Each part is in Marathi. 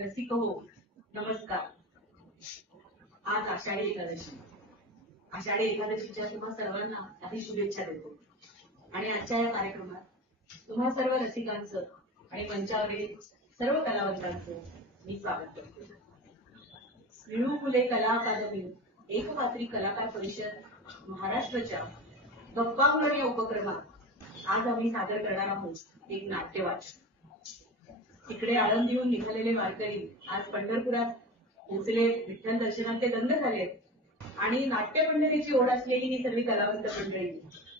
रसिक हो, नमस्कार. आज आषाढी एकादशी. आषाढी एकादशीच्या तुम्हा सर्वांना काही शुभेच्छा देतो. आणि आजच्या या कार्यक्रमात तुम्हा सर्व रसिकांचं आणि मंचावरील सर्व कलावंतांचं मी स्वागत करतो. विळू फुले कला अकादमी एकपात्री कलाकार परिषद महाराष्ट्राच्या गप्पा होणार या उपक्रमात आज आम्ही सादर करणार आहोत एक नाट्यवाच. तिकडे आळंदीहून निघालेले वारकरी आज पंढरपुरात पोहोचले. विठ्ठल दर्शनात ते दंग झाले आणि नाट्यमंडळीची ओढ असलेली ही सर्व कलावंत मंडळी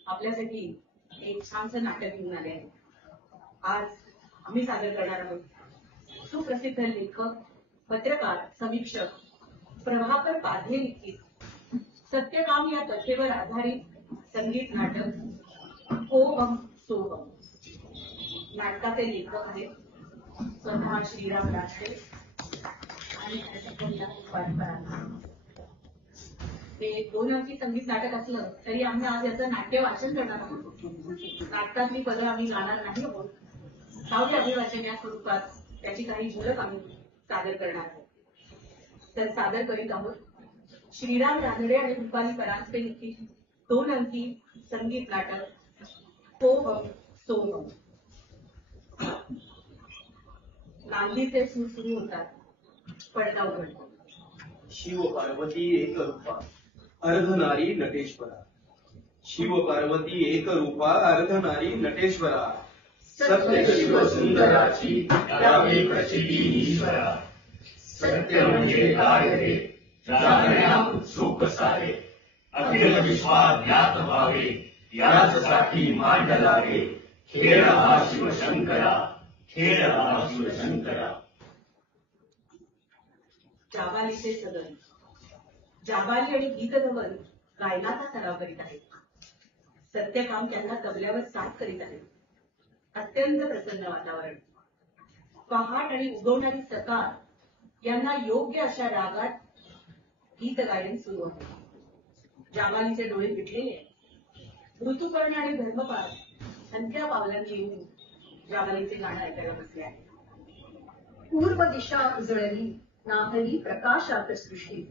आपल्यासाठी एक छानसं नाटक घेऊन आले आहे. आज आम्ही सादर करणार आहोत सुप्रसिद्ध लेखक, पत्रकार, समीक्षक प्रभाकर पाधे लिखित सत्यकाम या कथेवर आधारित संगीत नाटक हो हम सो हम. नाटकाचे लेखक आहेत स्वतः श्रीराम राष्ट्रे आणि ते 2 अंकी संगीत नाटक असलं तरी आम्ही आज याचं नाट्य वाचन करणार आहोत. नाटकातली पदं आम्ही गाणार नाही आहोत. काव्य अभिवाचन या स्वरूपात त्याची काही झलक आम्ही सादर करणार आहोत. तर सादर करीत आहोत श्रीराम रानडे आणि रुपाली परांजपे लिखित 2 अंकी संगीत नाटक हो हम सो हम. नांदीचे सूर सुरू होतात, पडदा उघडतो. शिव पार्वती एक रूपा अर्धनारी नटेश्वरा. शिव पार्वती एक रूपा अर्धनारी नटेश्वरा. सत्य शिव सुंदराची त्यावे प्रचिती ईश्वरा. सत्य म्हणजे काय रे जाणण्या उत्सुक सारे. अखिल विश्वात ज्ञात व्हावे याचसाठी मांडला रे. खेळ हा शिवशंकरा, खेळ हा शिवशंकरा. जाबालीचे सदन. जाबाली आणि गीतधवन गायनाचा सराव करीत आहेत. सत्यकाम त्यांना तबल्यावर साथ करीत आहेत. अत्यंत प्रसन्न वातावरण. पहाट आणि उगवणारी सकाळ यांना योग्य अशा रागात गीत गायन सुरू होते. जाबालीचे डोळे मिटलेले आहेत. ऋतुपर्ण आणि धर्मपाल संख्या पावलांनी येऊन जाबालीचे गाणं ऐकायला बसले आहे. पूर्व दिशा उजळली नाहली प्रकाशात सृष्टी.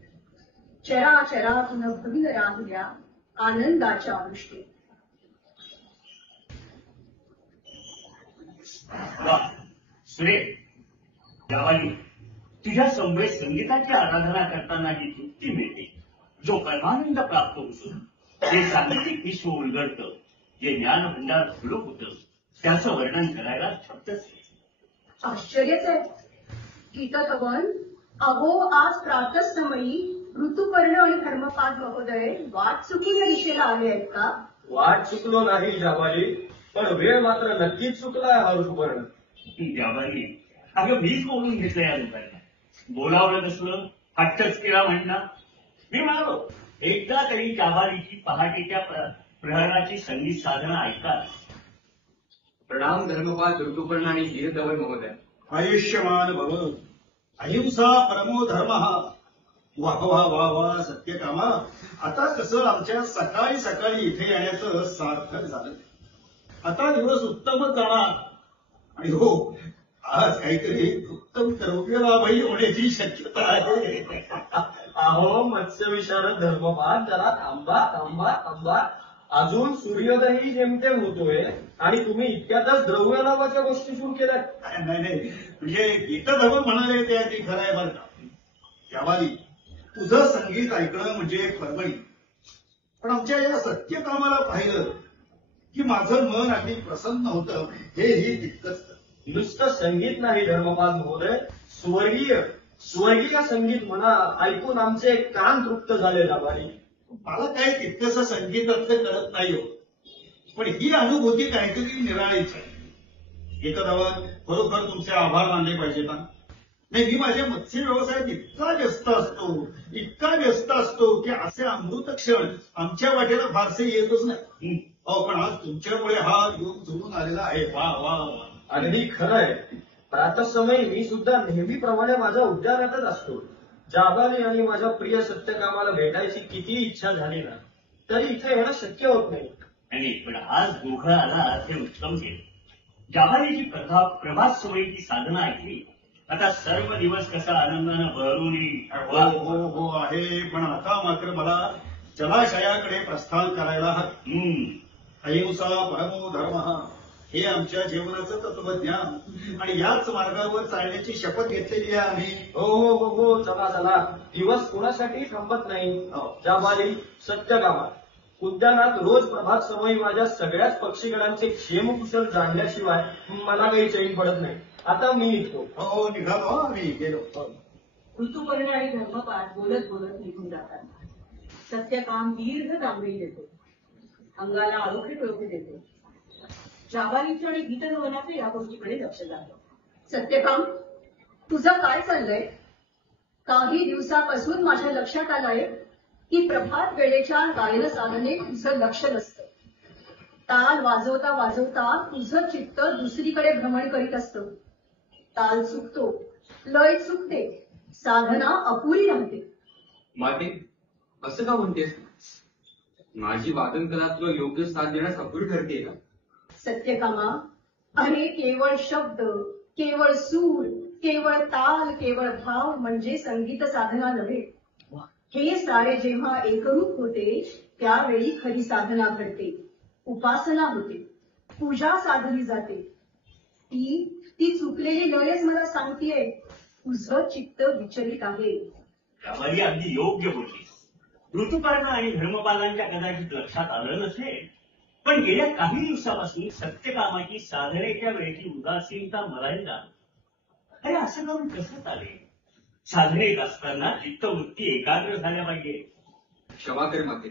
चराचरातून भविल राहुल्या आनंदाच्या वृष्टी. सुरेख जावाली, तुझ्या समवेत संगीताची आराधना करताना ही तृप्ती मिळते. जो कर्मानंद प्राप्त होतो, जे सांगीतिक विश्व उलगडतं, जे ज्ञानभंडार फुलक होतं, त्याचं वर्णन करायला शब्दच नाही. आश्चर्यच आहे. गीतधवन अहो आज प्रातःसमयी ऋतुपर्ण आणि धर्मपाल महोदय वाट चुकून या दिशेला आले आहेत का? वाट चुकलो नाही जावाली, पण वेळ मात्र नक्कीच चुकलाय हा ऋतुपर्ण. जावाली, अगं मीच बोलून घेतलं या लोकांना. बोलावलं नसलं हट्टच केला म्हणणार. मी म्हणालो एकदा तरी जावालीची पहाटेच्या प्रहराची संगीत साधना ऐका. प्रणाम धर्मपाल ऋतुपर्ण आणि गीतधवन महोदय. आयुष्यमान भव. अहिंसा परमो धर्म. वाह वाह वाह वाह सत्यकामा. आता कसं आमच्या सकाळी सकाळी इथे येण्याचं सार्थक झालं. आता दिवस उत्तमच जाणार. आणि हो, आज काहीतरी उत्तम द्रव्यलाभही होण्याची शक्यता आहे. अहो मत्स्यविशारद धर्मपाल, जरा थांबा थांबा थांबा. अजून सूर्योदयही जेमतेम होतोय आणि तुम्ही इतक्यातच द्रव्यलाभाच्या गोष्टी सुरू केल्या. नाही नाही, म्हणजे गीतधवन म्हणाले ते अगदी खरं आहे बरं का. त्यावाली तुझं संगीत ऐकणं म्हणजे एक परवणी. पण आमच्या या सत्यकामाला पाहिलं की माझं मन अगदी प्रसन्न होतं. हेही तितकंच. नुसतं संगीत नाही धर्मपाल महोदय, स्वर्गीय संगीत म्हणा. ऐकून आमचे कान तृप्त झाले जावाली. मला काही तितकंसं संगीतातलं कळत नाही हो, पण ही अनुभूती काहीतरी निराळीच आहे. गीतधवन, खरोखर तुमचे आभार मानले पाहिजेत. नाही, मी माझ्या मत्स्य व्यवसायात इतका व्यस्त असतो की असे अमृत क्षण आमच्या वाटेला फारसे येतच नाही. हो, पण आज तुमच्यामुळे हा योग जुळून आलेला आहे. वा वा वा. अगदी खरंय. प्रातःसमयी मी सुद्धा नेहमीप्रमाणे माझ्या उद्यानातच असतो. जाबाली आणि माझ्या प्रिय सत्यकामाला भेटायची किती इच्छा झाली ना, तरी इथे येणं शक्य होत नाही. आणि पण आज गोखळा आला हे उत्तम केलं. जाबालीची प्रभात सवयीची साधना ऐकली आता सर्व दिवस कसा आनंदानं बहरून हो हो हो आहे, पण आता मात्र मला जलाशयाकडे प्रस्थान करायला हवं. अहिंसा परमो धर्म हे आमच्या जीवनाचं तत्वज्ञान आणि याच मार्गावर चालण्याची शपथ घेतलेली आहे आम्ही. हो हो हो हो, चला चला. दिवस कोणासाठी थांबत नाही. जाबाली सत्यकामात उद्यानात रोज प्रभात समयी माझ्या सगळ्याच पक्षीगणांचे क्षेमकुशल जाणल्याशिवाय मला काही चैन पडत नाही. आता मी निघतो. हो निघालो आम्ही गेलो. ऋतुपर्ण आणि धर्मपाठ बोलत बोलत निघून जातात. सत्यकाम दीर्घ तांबडी देतो, अंगाला आळोखे टोळके देतो. जाबालीचं आणि गीतधवनाचं या गोष्टीकडे लक्ष जातं. सत्यकाम, तुझं काय चाललंय? काही दिवसापासून माझ्या लक्षात आलंय की प्रभात वेळेच्या गायन साधनेत तुझं लक्ष नसतं. ताल वाजवता वाजवता तुझं चित्त दुसरीकडे भ्रमण करीत असतं. ताल चुकतो, लय चुकते, साधना अपुरी राहते. माते, असं का म्हणतेस? माझी वादन कला तुला योग्य साथ देण्यास अपुरी ठरते का? सत्यकामा, अरे केवळ शब्द, केवळ सूर, केवळ ताल, केवळ भाव म्हणजे संगीत साधना नव्हे. हे सारे जेव्हा एकरूप होते त्यावेळी खरी साधना घडते, उपासना होते, पूजा साधली जाते. ती चुकलेली लयच मला सांगतेय तुझं चित्त विचलित आहे. जाबाली अगदी योग्य होती. ऋतुपर्ण आणि धर्मपालांच्या कदाचित लक्षात आलं नसेल, पण गेल्या काही दिवसापासून सत्यकामाची साधनेच्या वेळेची उदासीनता मलाही जाणवते. अरे असं करून कसं चालेल? साधनेत असताना चित्तवृत्ती एकाग्र झाल्या पाहिजे. क्षमा कर माते,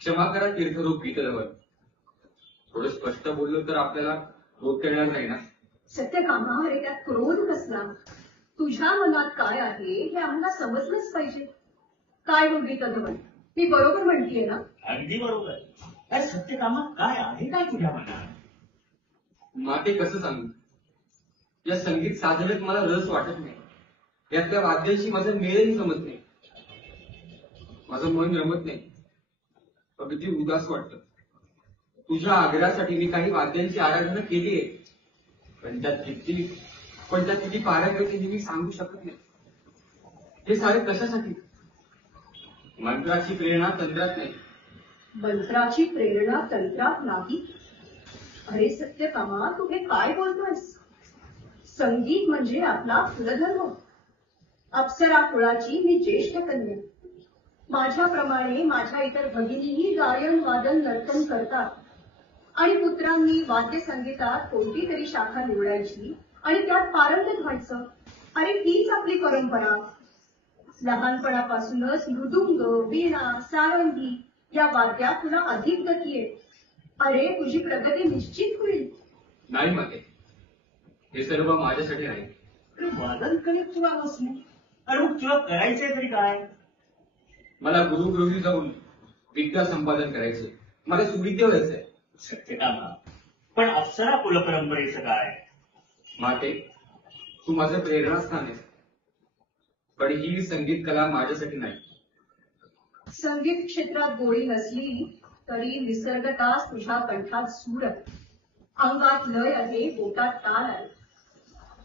क्षमा करा तीर्थरूप गीतधवन. थोडं स्पष्ट बोललो तर आपल्याला क्रोध करणार नाही ना? सत्यकामा, अरे त्यात क्रोध कसला? तुझ्या मनात काय आहे हे आम्हाला समजलंच पाहिजे. काय बोलली कधवण? मी बरोबर म्हणतीये ना? अगदी बरोबर. अरे सत्यकामात काय आहे काय तुझ्या मनात? माते कसं सांगू? या संगीत साधनेत मला रस वाटत नाही. यातल्या वाद्यांशी माझं मेळही जमत नाही. माझं मन रमत नाही. अगदी उदास वाटतं. तुझ्या आग्रहासाठी मी काही वाद्यांची आराधना केली आहे, पण त्यात किती पारंगती मी सांगू शकत नाही. हे सारे कशासाठी? मंत्राची प्रेरणा तंत्रात नाही. मंत्राची प्रेरणा तंत्रात नाही? अरे सत्यकामा, तू हे काय बोलतोयस? संगीत म्हणजे आपला कुलधर्म. अप्सरा कुळाची मी ज्येष्ठ कन्या. माझ्याप्रमाणे माझ्या इतर भगिनीही गायन वादन नर्तन करतात आणि पुत्रांनी वाद्य संगीतात कोणती तरी शाखा निवडायची आणि त्यात पारंगत व्हायचं. अरे हीच आपली परंपरा. लहानपणापासूनच मृदुंग, वीणा, सारंगी या वाद्यात तुला अधिक गती आहे. अरे तुझी प्रगती निश्चित होईल. नाही माते, हे सर्व माझ्यासाठी नाही. अरे वादन करीत तुला बसणे, अरे मग तुला करायचंय तरी काय? मला गुरुगृही जाऊन विद्या संपादन करायचे. मला सुविद्य व्हायचंय. सत्यकामा, पण अप्सरा कुलपरंपरेचं काय? माते, तू माझं प्रेरणास्थान आहे, पण ही संगीत कला माझ्यासाठी नाही. संगीत क्षेत्रात गोळी नसली तरी निसर्गताच तुझ्या कंठात सूर आहे, अंगात लय आहे, बोटात ताल आहे.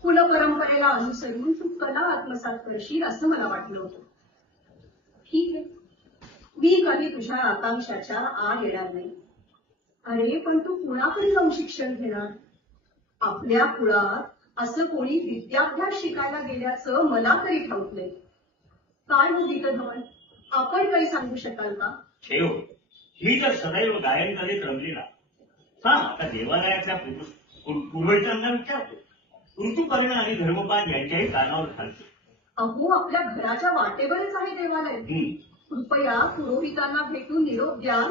कुलपरंपरेला अनुसरून तू कला आत्मसात करशील असं मला वाटलं होतं. ठीक आहे, मी कधी तुझ्या आकांक्षाच्या आड येणार नाही. अरे पण तू कुणाकडे जाऊन शिक्षण घेणार? आपल्या कुळात असं कोणी विद्याभ्यास शिकायला गेल्याचं मला तरी ठाऊक नाही. काय हो गीतधवन, आपण काही सांगू शकाल का? ठेव, ही जर सदैव गायन करीत रमली ना, सांग आता देवालयातल्या पूर्वजांना विचारतो. ऋतुपर्ण आणि धर्मपाल यांच्याही कानावर घालतो. अहो, आपल्या घराच्या वाटेवरच आहे देवालय. कृपया पुरोहितांना भेटून निरोप द्या.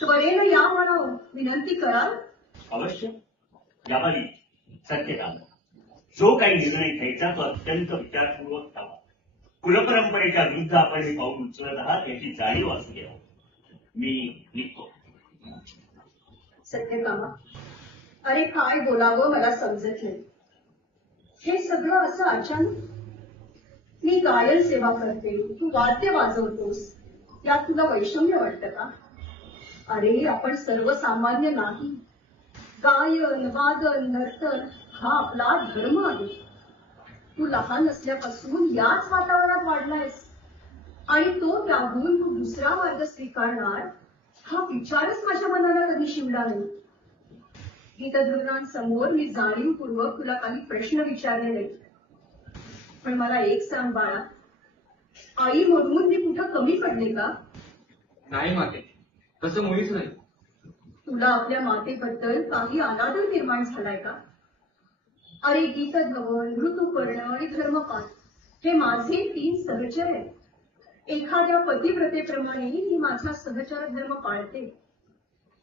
त्वरेनं या म्हणावं, विनंती कराल? अवश्य. याबाली सत्यकाम, जो काही निर्णय घ्यायचा तो अत्यंत विचारपूर्वक करावा. कुलपरंपरेच्या विरुद्ध आपण हे पाऊल उचलत आहात याची जाणीव असू द्यावं. मी निघतो. सत्यकामा, अरे काय बोलावं मला समजत नाही. हे सगळं असं अचानक. मी गायन सेवा करते, तू वाद्य वाजवतोस, यात तुला वैषम्य वाटतं का? अरे आपण सर्वसामान्य नाही. गायन वादन नर्तन हा आपला धर्म आहे. तू लहान असल्यापासून याच वातावरणात वाढलायस आणि तो त्याहून तू दुसरा मार्ग स्वीकारणार हा विचारच माझ्या मनाला कधी शिवला नाही. गीतधुरांसमोर मी जाणीवपूर्वक तुला काही प्रश्न विचारले नाही. पण मला एक सांग बाळा, आई म्हणून मी कुठं कमी पडले का? नाही माते, तसं मुळीच नाही. तुला आपल्या मातेबद्दल काही अनादर निर्माण झालाय का? अरे गीतधवन, ऋतुपर्ण आणि धर्मपाल हे माझे 3 सहचर आहेत. एखाद्या पतिव्रतेप्रमाणे मी माझा सहचर धर्म पाळते.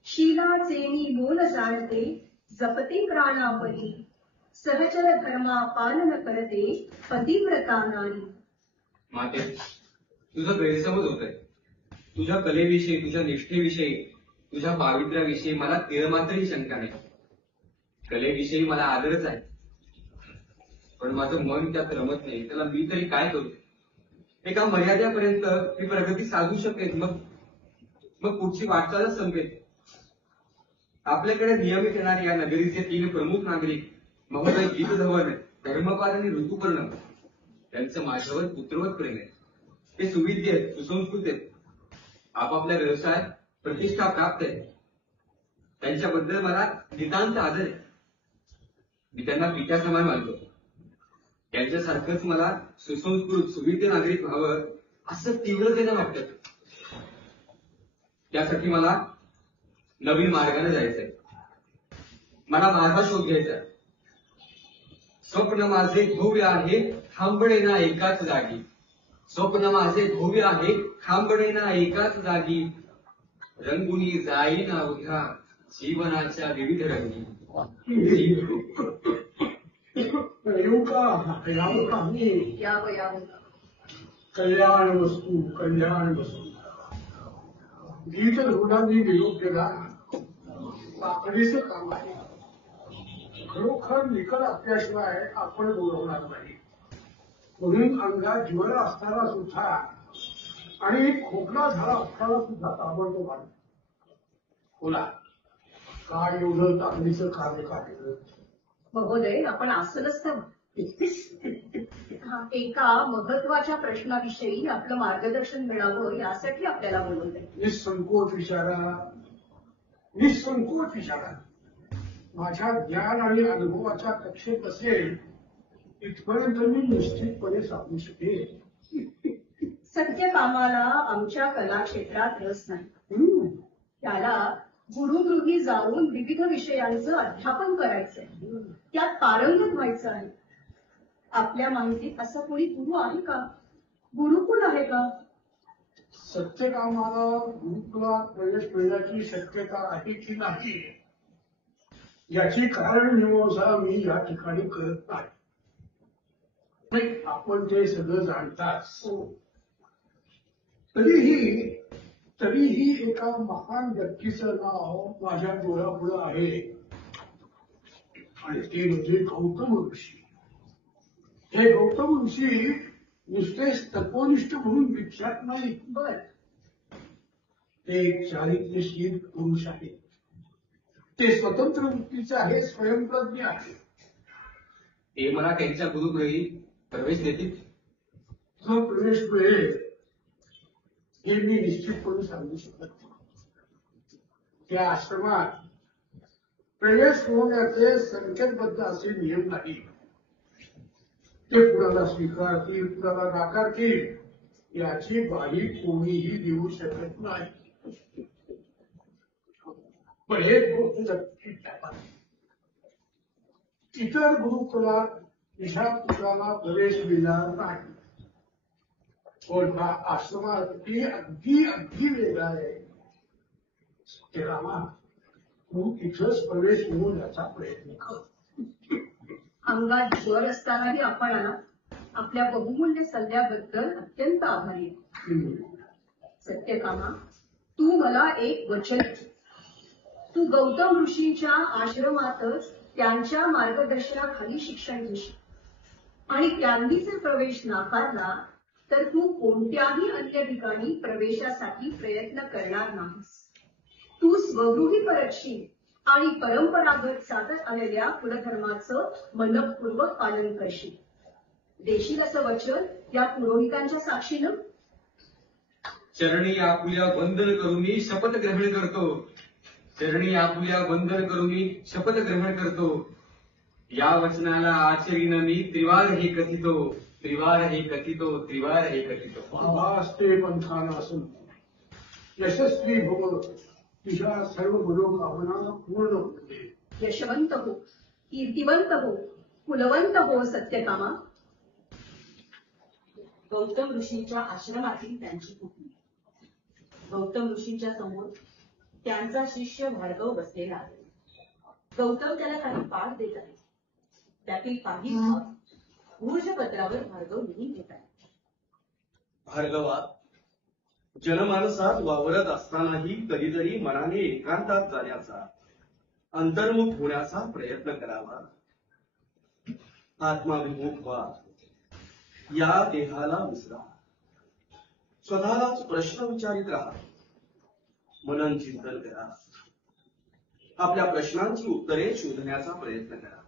शीलाचे मी मोल जाणते, जपते प्राणापरी. सहचर धर्मा पालन करते, पतिव्रता नारी. माते, तुझा गैरसमज होतोय. तुझ्या कलेविषयी, तुझ्या निष्ठेविषयी, तुझ्या पावित्र्याविषयी मला तिळमात्रही शंका नाही. कलेविषयी मला आदरच आहे, पण माझं मन त्यात रमत नाही. त्याला मी तरी काय करू? एका मर्यादेपर्यंत मी प्रगती साधू शकेन, मग पुढची वाटचालच संपेल. आपल्याकडे नियमित येणारे या नगरीचे 3 प्रमुख नागरिक महोदय गीतधवन, धर्मपाल आणि ऋतुपर्ण त्यांचं माझ्यावर पुत्रवत प्रेम आहे. ते सुविद्य आहेत, सुसंस्कृत आहेत, आपापल्या व्यवसायात प्रतिष्ठा प्राप्त आहे. त्यांच्याबद्दल मला नितांत आदर आहे. मी त्यांना पित्यासमान मानतो. त्यांच्यासारखंच मला सुसंस्कृत सुविद्य नागरिक व्हावं असं तीव्रतेनं वाटतं. त्यासाठी मला नवीन मार्गाने जायचंय. मला माझा शोध घ्यायचा. स्वप्न माझे भव्य आहे, थांबणे ना एकाच जागी. स्वप्न माझे भव्य आहे, थांबणे ना एकाच जागी. रंगुनी जाईन अवघ्या जीवनाच्या विविध रंगी. यावं. कल्याण वस्तू गीत धुनांनी निरोप दिला. लाकडीचं काम आहे. खरोखर निकल असल्याशिवाय आपण बोलवणार नाही. म्हणून अंगात ज्वर असताना सुद्धा आणि खोकला झाला असताना सुद्धा ताबडतोब आला. बोला, काय एवढं ताकदीचं कार्य काढलं? महोदय, आपण असं नसतं. एका महत्वाच्या प्रश्नाविषयी आपलं मार्गदर्शन मिळावं यासाठी आपल्याला बोलवलंय. निसंकोच विचारा. माझ्या ज्ञान आणि अनुभवाच्या कक्षेत असेल इथपर्यंत मी निश्चितपणे सांगू शकेन. सत्यकामाला आमच्या कलाक्षेत्रात रस नाही. त्याला गुरुगृही जाऊन विविध विषयांचं अध्यापन करायचंय. त्यात पारंगत व्हायचं आहे. आपल्या माहितीत असं कोणी गुरु आहे का? गुरुकुल आहे का? सत्यकामाला गुरुकुलात प्रवेश मिळण्याची शक्यता आहे की नाही याची कारण मीमांसा मी या ठिकाणी करत नाही. आपण ते सगळं जाणताच. तरीही एका महान व्यक्तीचं नाव माझ्या डोळ्यापुढं आहे आणि ते म्हणजे गौतम ऋषी. हे गौतम ऋषी नुसतेच तत्वनिष्ठ म्हणून विख्यात नाही. बर, ते एक चारित्र्यशील पुरुष आहे. ते स्वतंत्र वृत्तीचे आहे, स्वयंप्रज्ञ आहे. ते मला त्यांच्या गुरुगृही प्रवेश देतील. जो प्रवेश मिळेल हे मी निश्चितपणे सांगू शकत नाही. त्या आश्रमात प्रवेश होण्याचे संकेतबद्ध असे नियम नाही. ते कुणाला स्वीकारतील, कुणाला नाकारतील याची ग्वाही कोणीही देऊ शकत नाही. पण हे गोष्ट नक्कीच आहे. इतर गुरुकुलात ह्या पुत्राला प्रवेश मिळणार नाही. पण हा आश्रमात अगदी वेगळा आहे. रामा, तू इथंच प्रवेश मिळवून याचा प्रयत्न कर. अंगात ज्वर असतानाही आपण आपल्या बहुमूल्य सल्ल्याबद्दल अत्यंत आभारी आहे. सत्यकामा, तू मला एक वचन दे. तू गौतम ऋषींच्या आश्रमातच त्यांच्या मार्गदर्शनाखाली शिक्षण घेशील आणि त्यांनी जर प्रवेश नाकारला तर तू कोणत्याही अन्य ठिकाणी प्रवेशासाठी प्रयत्न करणार नाहीस. तू स्वगृही परतशील आणि परंपरागत साधत आलेल्या कुलधर्माचं मनपूर्वक पालन करशील. देशील असं वचन या पुरोहितांच्या साक्षीनं? चरणी आपुल्या वंदन करून मी शपथ ग्रहण करतो. चरणी आपुल्या वंदन करून मी शपथ ग्रहण करतो. या वचनाला आचरीन मी त्रिवार हे कथितो. त्रिवार हे कथितो. त्रिवार हे कथितो. असते पंथाला असून यशस्वी हो, तुझ्या सर्व मनोकामना पूर्ण होते. यशवंत हो, कीर्तिवंत हो, कुलवंत हो सत्यकामा. गौतम ऋषींच्या आश्रमातील त्यांची पुतणी. गौतम ऋषींच्या समोर त्यांचा शिष्य भार्गव बसलेला आहे. गौतम त्याला काही पाठ देत आहे. त्यातील काही भाग भूर्जपत्रावर भार्गव लिहून घेत आहे. भार्गवा, जनमानसात वावरत असतानाही कधीतरी मनाने एकांतात जाण्याचा, अंतर्मुख होण्याचा प्रयत्न करावा. आत्माभिमुख व्हा. या देहाला विसरा. स्वतःलाच प्रश्न विचारित राहा. मनन चिंतन करा. आपल्या प्रश्नांची उत्तरे शोधण्याचा प्रयत्न करा.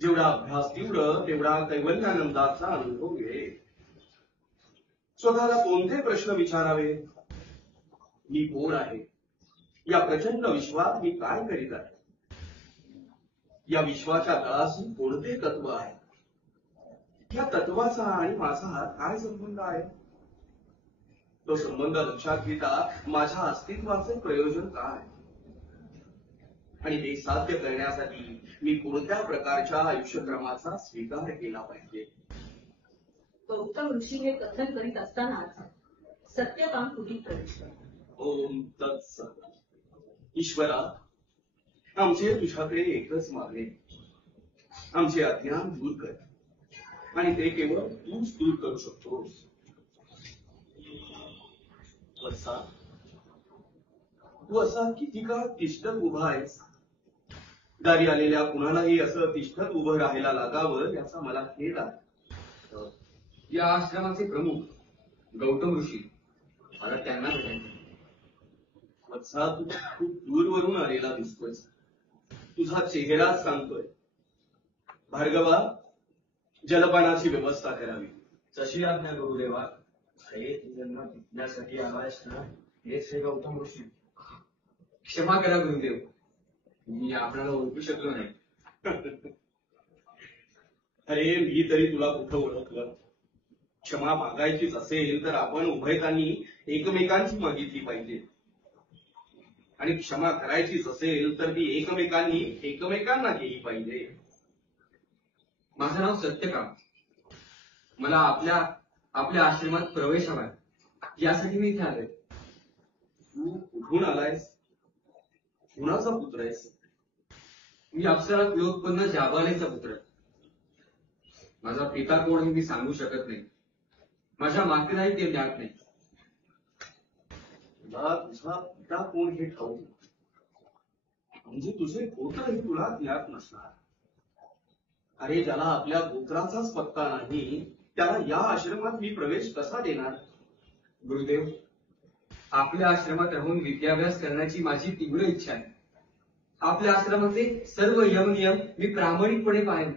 जेवढा अभ्यास तेवढा कैवल्यानंदाचा अनुभव मिळेल. स्वतःला कोणते प्रश्न विचारावे? मी कोण आहे? या प्रचंड विश्वात मी काय करीत आहे? या विश्वाच्या तळाशी कोणते तत्व आहे? या तत्वाचा आणि माझा काय संबंध आहे? तो संबंध लक्षात घेता माझ्या अस्तित्वाचे प्रयोजन काय? आणि ते साध्य करण्यासाठी मी कोणत्या प्रकारच्या आयुष्यक्रमाचा स्वीकार केला पाहिजे? गौतम ऋषी हे कथन करीत असतानाच सत्यकाम कुठे प्रवेश करतो. ओम तत्सत. ईश्वरा, आमचे तुझ्याकडे एकच मागणे. आमचे अज्ञान दूर कर, आणि ते केवळ तूच दूर करू शकतोस. वत्सा, तू असा किती काळ तिष्ठत उभा आहेस? दारी आलेल्या कुणालाही असं तिष्ठत उभं राहायला लागावं याचा मला खेद आहे. या आश्रमाचे प्रमुख गौतम ऋषी, मला त्यांना भेटायचं. वत्सा, तू खूप दूरवरून आलेला दिसतोय. तुझा चेहरा सांगतोय. भार्गवा, जलपानाची व्यवस्था करावी. जशी आज्ञा गुरुदेवा. अरे, तू जन्म टिकण्यासाठी आलायस ना, हेच हे गौतम ऋषी. क्षमा करा गुरुदेव, मी आपल्याला ओळखू शकलो नाही. अरे, मी तरी तुला कुठं ओळखलं? क्षमा मागायचीच असेल तर आपण उभयतांनी एकमेकांची मागितली पाहिजे. आणि क्षमा करायचीच असेल तर ती एकमेकांनी एकमेकांना केली पाहिजे. माझं नाव सत्यकाम. मला आपल्या आश्रमात प्रवेश हवाय, यासाठी मी इथे आलोय. तू कुठून आलायस? कुणाचा पुत्र आहेस? मी अप्सरा कुलोत्पन्न जाबालेचा पुत्र. माझा पिता कोण हे मी सांगू शकत नाही. माझ्या मातेलाही ते ज्ञात नाही. तुला तुझा पिता कोण हे ठाऊक, म्हणजे तुझे गोत्रही तुला ज्ञात नसणार. अरे, ज्याला आपल्या गोत्राचाच पत्ता नाही त्याला या आश्रमात मी प्रवेश कसा देणार? गुरुदेव, आपल्या आश्रमात राहून विद्याभ्यास करण्याची माझी तीव्र इच्छा आहे. आपल्या आश्रमाचे सर्व यमनियम मी प्रामाणिकपणे पाळेन.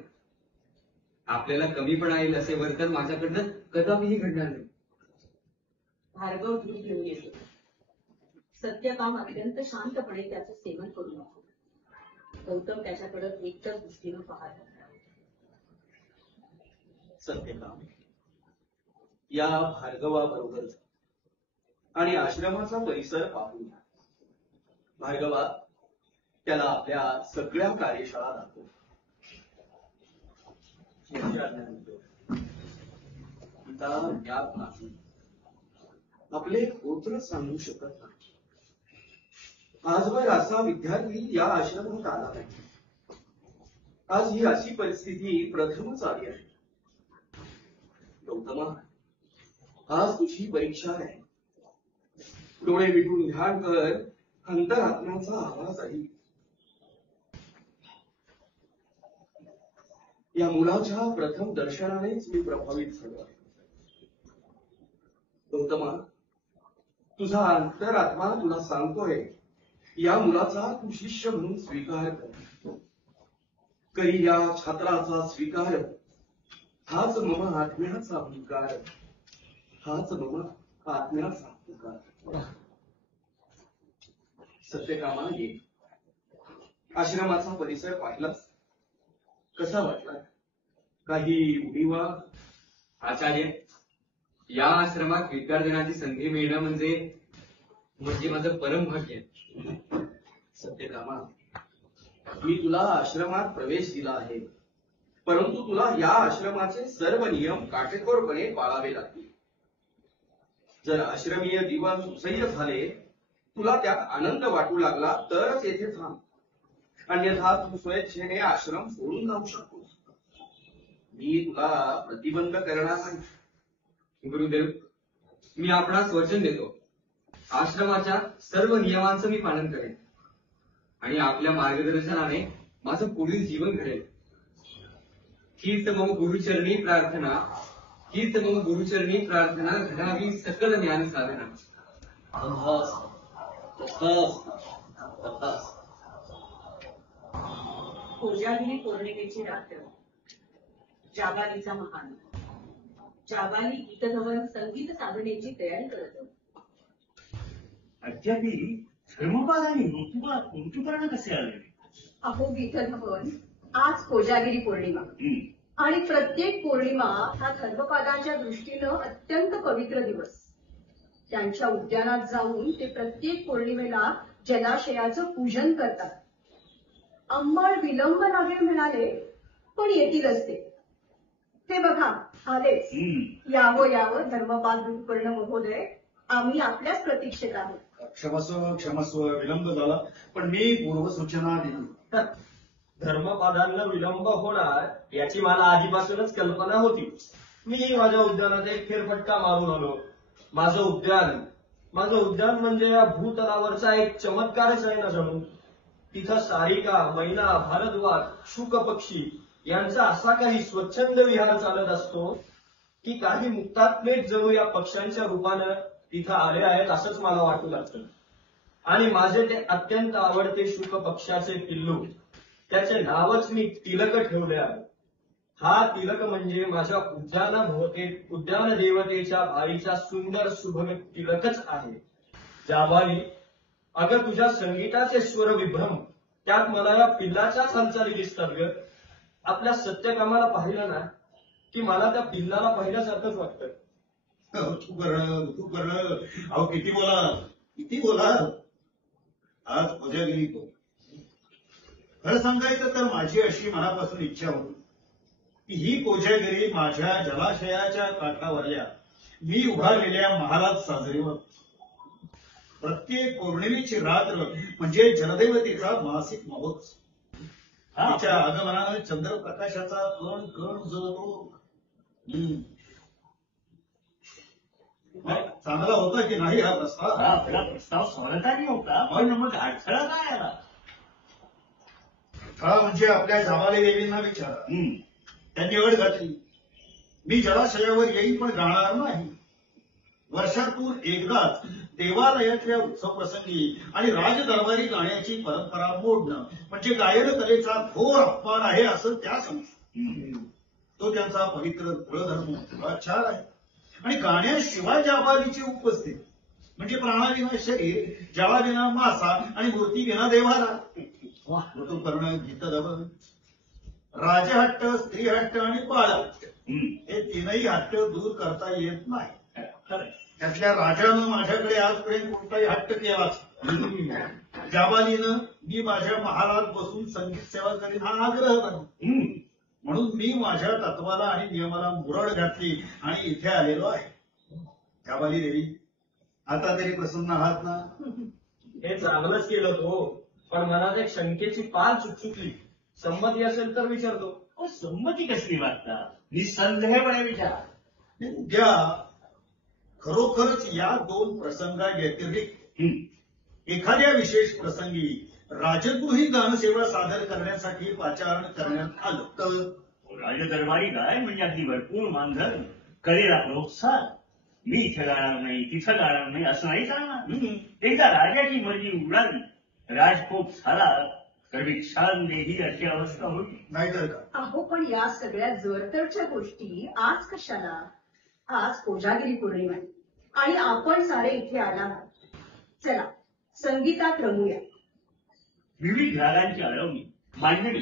आपल्याला कमीपणा येईल असे वर्तन माझ्याकडनं कदापिही घडणार नाही. भार्गव दूध घेऊन येतो. सत्यकाम अत्यंत शांतपणे त्याचं सेवन करू लागतो. गौतम त्याच्याकडे एकच दृष्टीनं पाहत. सत्यकाम, या भार्गवाबरोबर आणि आश्रमाचा परिसर पाहून भार्गवा, त्याला आपल्या सगळ्या कार्यशाळा दाखव. पिता ज्ञात नाही, आपले गोत्र सांगू शकत नाही. आजवर असा विद्यार्थी या आश्रमात आला नाही. आज ही अशी परिस्थिती प्रथमच आली आहे. गौतमा, आज तुझी परीक्षा आहे. डोळे मिटून ध्यान कर. अंतरात्म्याचा आवाज आहे. या मुलाच्या प्रथम दर्शनानेच मी प्रभावित झालो. गौतमा, तुझा अंतरात्मा तुला सांगतोय, या मुलाचा तू शिष्य म्हणून स्वीकार कर. करी या छात्राचा स्वीकार. हाच मम आत्म्याचा अहंकार, हाच मम आत्म्याचा अहंकार. सत्यकामाला ये. आश्रमाचा परिसर पाहिलास? कसा वाटला? काही उणीवा? आचार्य, या आश्रमात विद्यार्थ्यांची संधी मिळणं म्हणजे माझं परम भाग्य. सत्यकामा, मी तुला आश्रमात प्रवेश दिला आहे, परंतु तुला या आश्रमाचे सर्व नियम काटेकोरपणे पाळावे लागतील. जर आश्रमीय दिवाण सुसह्य झाले, तुला त्यात आनंद वाटू लागला तरच येथे थांब, अन्यथा तू स्वेच्छेने आश्रम सोडून जाऊ शकतोस. मी तुला प्रतिबंध करणार नाही. गुरुदेव, मी आपणास वचन देतो, आश्रमाच्या सर्व नियमांचं मी पालन करेन आणि आपल्या मार्गदर्शनाने माझं पुढील जीवन घडेल. हीच मम गुरुचरणी प्रार्थना, हीच मम गुरुचरणी प्रार्थना घडावी सकल ज्ञान साधना. कोजागिरी पौर्णिमेची रात्र. जाबालीचा महान. जाबाली गीतधवन संगीत साधनेची तयारी करत होता. अद्यापि धर्मपाल आणि ऋतुपर्ण कसे आले? अहो गीतधवन, आज कोजागिरी पौर्णिमा आणि प्रत्येक पौर्णिमा हा धर्मपादांच्या दृष्टीनं अत्यंत पवित्र दिवस. त्यांच्या उद्यानात जाऊन ते प्रत्येक पौर्णिमेला जलाशयाचं पूजन करतात. अंमळ विलंब लागेल म्हणाले, पण येतीलच ते. हे बघा, आलेच. यावं धर्मपाल ऋतुपर्ण महोदय, आम्ही आपल्याच प्रतीक्षेत आहोत. क्षमस्व, विलंब झाला, पण मी पूर्वसूचना दिली. धर्मपादांना विलंब होणार याची मला आधीपासूनच कल्पना होती. मी माझ्या उद्यानात एक फेरफटका मारून आलो. माझं उद्यान म्हणजे या भूतलावरचा एक चमत्कारच आहे ना जणू. तिथं सारिका, मैना, भारद्वाज, शुक पक्षी यांचा असा काही स्वच्छंद विहार चालत असतो की काही मुक्तात्मेच जणू या पक्ष्यांच्या रूपानं तिथं आले आहेत असंच मला वाटू लागतं. आणि माझे ते अत्यंत आवडते शुक पक्षाचे पिल्लू, त्याचे नावच मी तिलक ठेवले आहे. हा तिलक म्हणजे माझ्या उद्यान देवतेच्या भाईचा सुंदर सुभग तिलकच आहे. जाबाली, अगं तुझ्या संगीताचे स्वर विभ्रम, त्यात मला या पिल्लाच्याच हालचाली दिसतात ग. आपल्या सत्यकामाला पाहिलं ना की मला त्या पिल्लाला पाहिल्यासारखंच वाटतं. ऋतुपर्ण, अहो किती बोला. आज कोजागिरी तो. खरं सांगायचं तर माझी अशी मनापासून इच्छा होती की ही कोजागिरी माझ्या जलाशयाच्या काठावरल्या मी उभारलेल्या महालात साजरी होत. प्रत्येक पौर्णिमेची रात्र म्हणजे जलदेवतेचा मासिक महोत्सव. तिच्या आगमनानं चंद्रप्रकाशाचा कण कण उजळतो. चांगला होता की नाही हा प्रस्ताव? आपला प्रस्ताव स्वागताने होता, पण मग अडथळा काय आला? अडथळा म्हणजे आपल्या जाबाली देवींना विचारा. त्यांनी अट घातली, मी जलाशयावर येईन पण गाणार नाही. वर्षातून एकदाच देवालयातल्या उत्सव प्रसंगी आणि राजदरबारी गाण्याची परंपरा मोडणं म्हणजे गायन कलेचा घोर अपमान आहे असं त्या समजतात. तो त्यांचा पवित्र कुलधर्म दुराचार आहे. आणि गाण्याशिवाय जाबालीची उपस्थिती म्हणजे प्राणाविना शरीर, जलाविना मासा आणि मूर्तीविना देवाला. ऋतुपर्ण, गीतधवन, राजहट्ट, स्त्रीहट्ट आणि बाळहट्ट हे तीनही हट्ट दूर करता येत नाही. त्यातल्या राजानं माझ्याकडे आजपर्यंत कोणताही हट्ट केलाच. जाबालीनं मी माझ्या महालात बसून संगीत सेवा करीन हा आग्रह बनव. म्हणून मी माझ्या तत्वाला आणि नियमाला मुरड घातली आणि इथे आलेलो आहे. जाबाली देवी, आता तरी प्रसन्न आहात ना? हे चांगलंच केलं तो, पण मनात एक शंकेची पाल चुकचुकली. संमती असेल तर विचारतो. संमती कसली वाटता? निसंदेहपणे विचारा. उद्या खरोखरच या दोन प्रसंगा व्यतिरिक्त एखाद्या विशेष प्रसंगी राजगृही गानसेवा सादर करण्यासाठी पाचारण करण्यात आलं तर राजदरबारी गाय म्हणजे अगदी भरपूर मानधन, कलेला प्रोत्साहन. मी इथे गाणार नाही, तिथं गाणार नाही असं नाही चालणार. एकदा राजाची मर्जी उडाली, राजकोप झाला तर भिक्षांदेही अशी अवस्था होती. नाहीतर का? अहो पण या सगळ्या जरतरच्या गोष्टी आज कशाला? आज कोजागिरी पौर्णिमा आहे आणि आपण सारे इथे आला आहात. चला संगीतात रमूया. विविध रागांची आळवणी, मांडणी,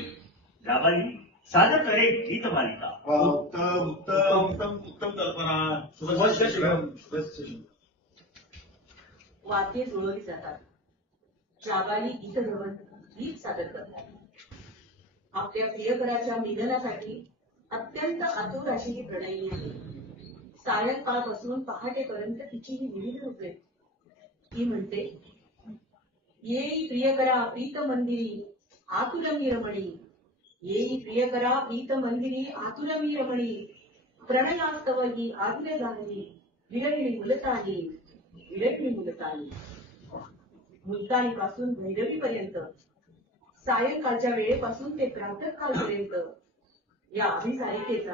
जाबाली, सादर करे गीत मालिका. वा, उत्तम उत्तम उत्तम उत्तम कल्पना. शुभस्य शिवम, शुभस्य शिवम. वाद्ये जुळवली जातात. जाबाली गीत सादर करतात. आपल्या प्रियकराच्या मिलनासाठी अत्यंत आतुर अशी ही प्रणयी आहे. सायंकाळपासून पहाटेपर्यंत तिची ही विविध रूपे. ती म्हणते, येई प्रियकरा प्रीत मंदिरी आतुलमी रमणी, येई प्रियकरा प्रीत मंदिरी आतुलमी रमणी, प्रणयास्तव ही आतुले गाणी, विरहिणी मुलतानी, विरहिणी मुलतानी. मुलतानीपासून भैरवीपर्यंत, सायंकाळच्या वेळेपासून ते प्रातःकाळपर्यंत या अभिसारिकेचा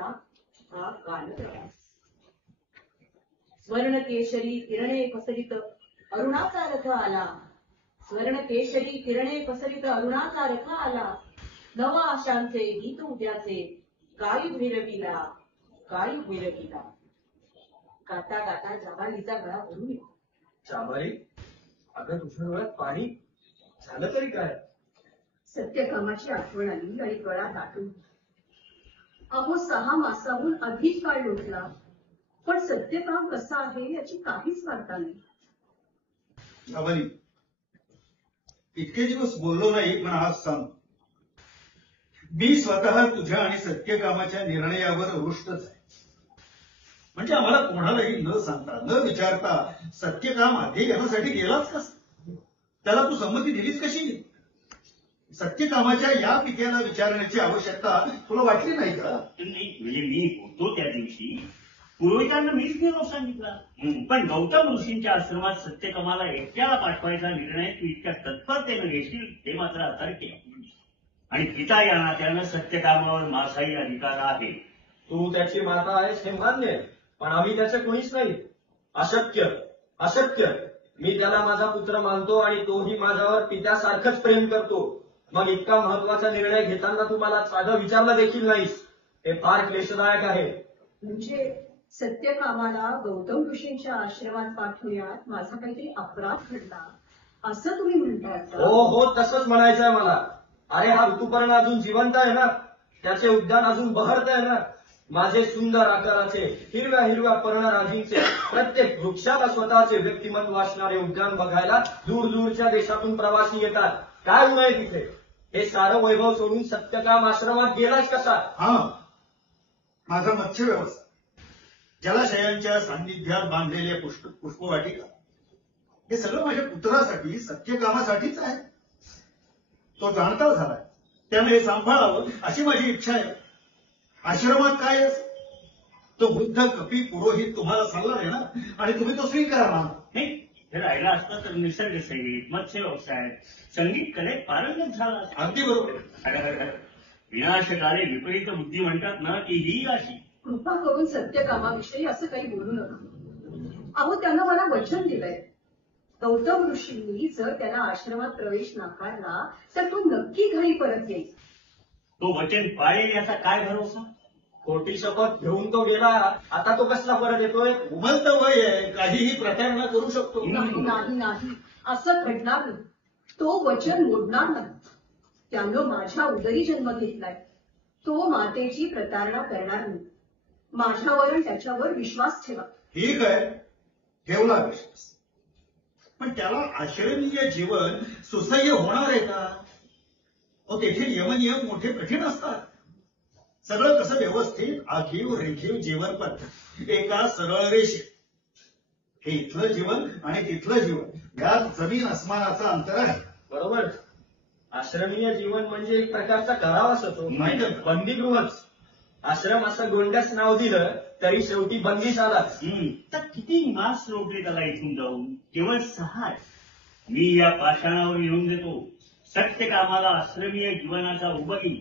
हा कालप्रवास. स्वर्ण केशरी किरणे पसरित अरुणाचा रथ आला, स्वर्ण केशरी किरणे पसरित अरुणाचा रथ आला, नव आशांचे गीत उद्याचे गाई भैरवीला, गाई भैरवीला. गाता गाता जाबालीचा गळा भरून येतो. जाबाई, अगं तुझ्या डोळ्यात पाणी झालं तरी काय? सत्यकामाची आठवण आली आणि गळा दाटून. अहो 6 मासाहून अधिक काळ लोटला, पण सत्यकाम कसं आहे याची काहीच वार्ता नाही. जाबाली, इतके दिवस बोललो नाही, पण आज सांग. मी स्वतः तुझ्या आणि सत्यकामाच्या निर्णयावर रुष्टच आहे. म्हणजे आम्हाला कोणालाही न सांगता न विचारता सत्यकाम अध्ययनासाठी गेलाच कस? त्याला तू संमती दिलीच कशी? सत्यकामाच्या या पित्याला विचारण्याची आवश्यकता तुला वाटली नाही का? म्हणजे मी होतो त्या दिवशी पूर्वजांना मीच निरोप सांगितला, पण गौतम ऋषींच्या आश्रमात सत्यकामाला एकट्याला पाठवायचा निर्णय तू इतक्या तत्परतेनं घेशील ते मात्र अतार्किक आहे. आणि पिता या नात्यानं सत्यकामावर माझाही अधिकार आहे. तू त्याची माता आहेस हे मान्य आहे, पण आम्ही त्याचे कुणीच नाही. अशक्य, अशक्य. मी त्याला माझा पुत्र मानतो आणि तोही माझ्यावर पित्यासारखंच प्रेम करतो. मग इतका महत्वाचा निर्णय घेताना तुम्हाला साधं विचारलं देखील नाहीस, हे फार क्लेशदायक आहे. म्हणजे सत्यकामाला गौतम ऋषींच्या आश्रमात पाठवण्यात माझा काहीतरी अपराध घडला असं तुम्ही म्हणताय का? हो हो, तसंच म्हणायचंय मला. अरे हा ऋतुपर्ण अजून जिवंत आहे ना, त्याचे उद्यान अजून बहरत आहे ना. माझे सुंदर आकाराचे हिरव्या हिरव्या पर्णराजींचे प्रत्येक वृक्षाला स्वतःचे व्यक्तिमत्व असणारे उद्यान बघायला दूर दूरच्या देशातून प्रवासी येतात. काय उणे तिथे? हे सारं वैभव सोडून सत्यकाम आश्रमात गेलाच कसा? हा, माझा मत्स्य व्यवस्था, जलाशयांच्या सान्निध्यात बांधलेल्या पुष्पवाटिका, हे सगळं माझ्या पुत्रासाठी सत्यकामासाठीच आहे. तो जाणता झालाय, त्यामुळे हे सांभाळावं अशी माझी इच्छा आहे. आश्रमात काय तो वृद्ध कपी पुरोहित तुम्हाला सल्ला देणार आणि तुम्ही तो स्वीकारा. नाही, हे राहिला असता तर निसर्ग संगीत, मत्स्य व्यवसाय, संगीत कलेत पारंगत झाला असता. अगदी बरोबर. विनाशकाले विपरीत बुद्धी म्हणतात ना, की ही अशी. कृपा करून सत्यकामाविषयी असं काही बोलू नका. अहो त्यानं मला वचन दिलंय, गौतम ऋषींनी जर त्याला आश्रमात प्रवेश नाकारला तर तो नक्की घरी परत येईल. तो वचन पाळेल याचा काय भरोसा? खोटी शपथ घेऊन तो गेला, आता तो कसला परत येतोय? उमलत वय आहे, काहीही प्रतारणा करू शकतो. नाही नाही नाही, असं घडणार नाही. तो वचन मोडणार नाही. त्यानं माझ्या उदरी जन्म घेतलाय. तो मातेची प्रतारणा करणार नाही. माझ्यावर आणि त्याच्यावर विश्वास ठेवा. ठीक आहे, ठेवला विश्वास, पण त्याला आश्रमीय जीवन सुसह्य होणार आहे का? तेथील यमनियम मोठे कठीण असतात. सगळं कसं व्यवस्थित आखीव रेखीव जीवन पद्धत, एका सरळ रेषेत. हे इथलं जीवन आणि तिथलं जीवन यात जमीन अस्मानाचा अंतर आहे. बरोबर. आश्रमीय जीवन म्हणजे एक प्रकारचा करावाच होतो, नाही तर बंदीगृहच. आश्रम असं गोंडस नाव दिलं तरी शेवटी बंदीच आलाच. तर किती मास रोखले त्याला इथून जाऊन? केवळ 6. मी या पाषाणावर येऊन देतो. सत्यकामाला आश्रमीय जीवनाचा उबगी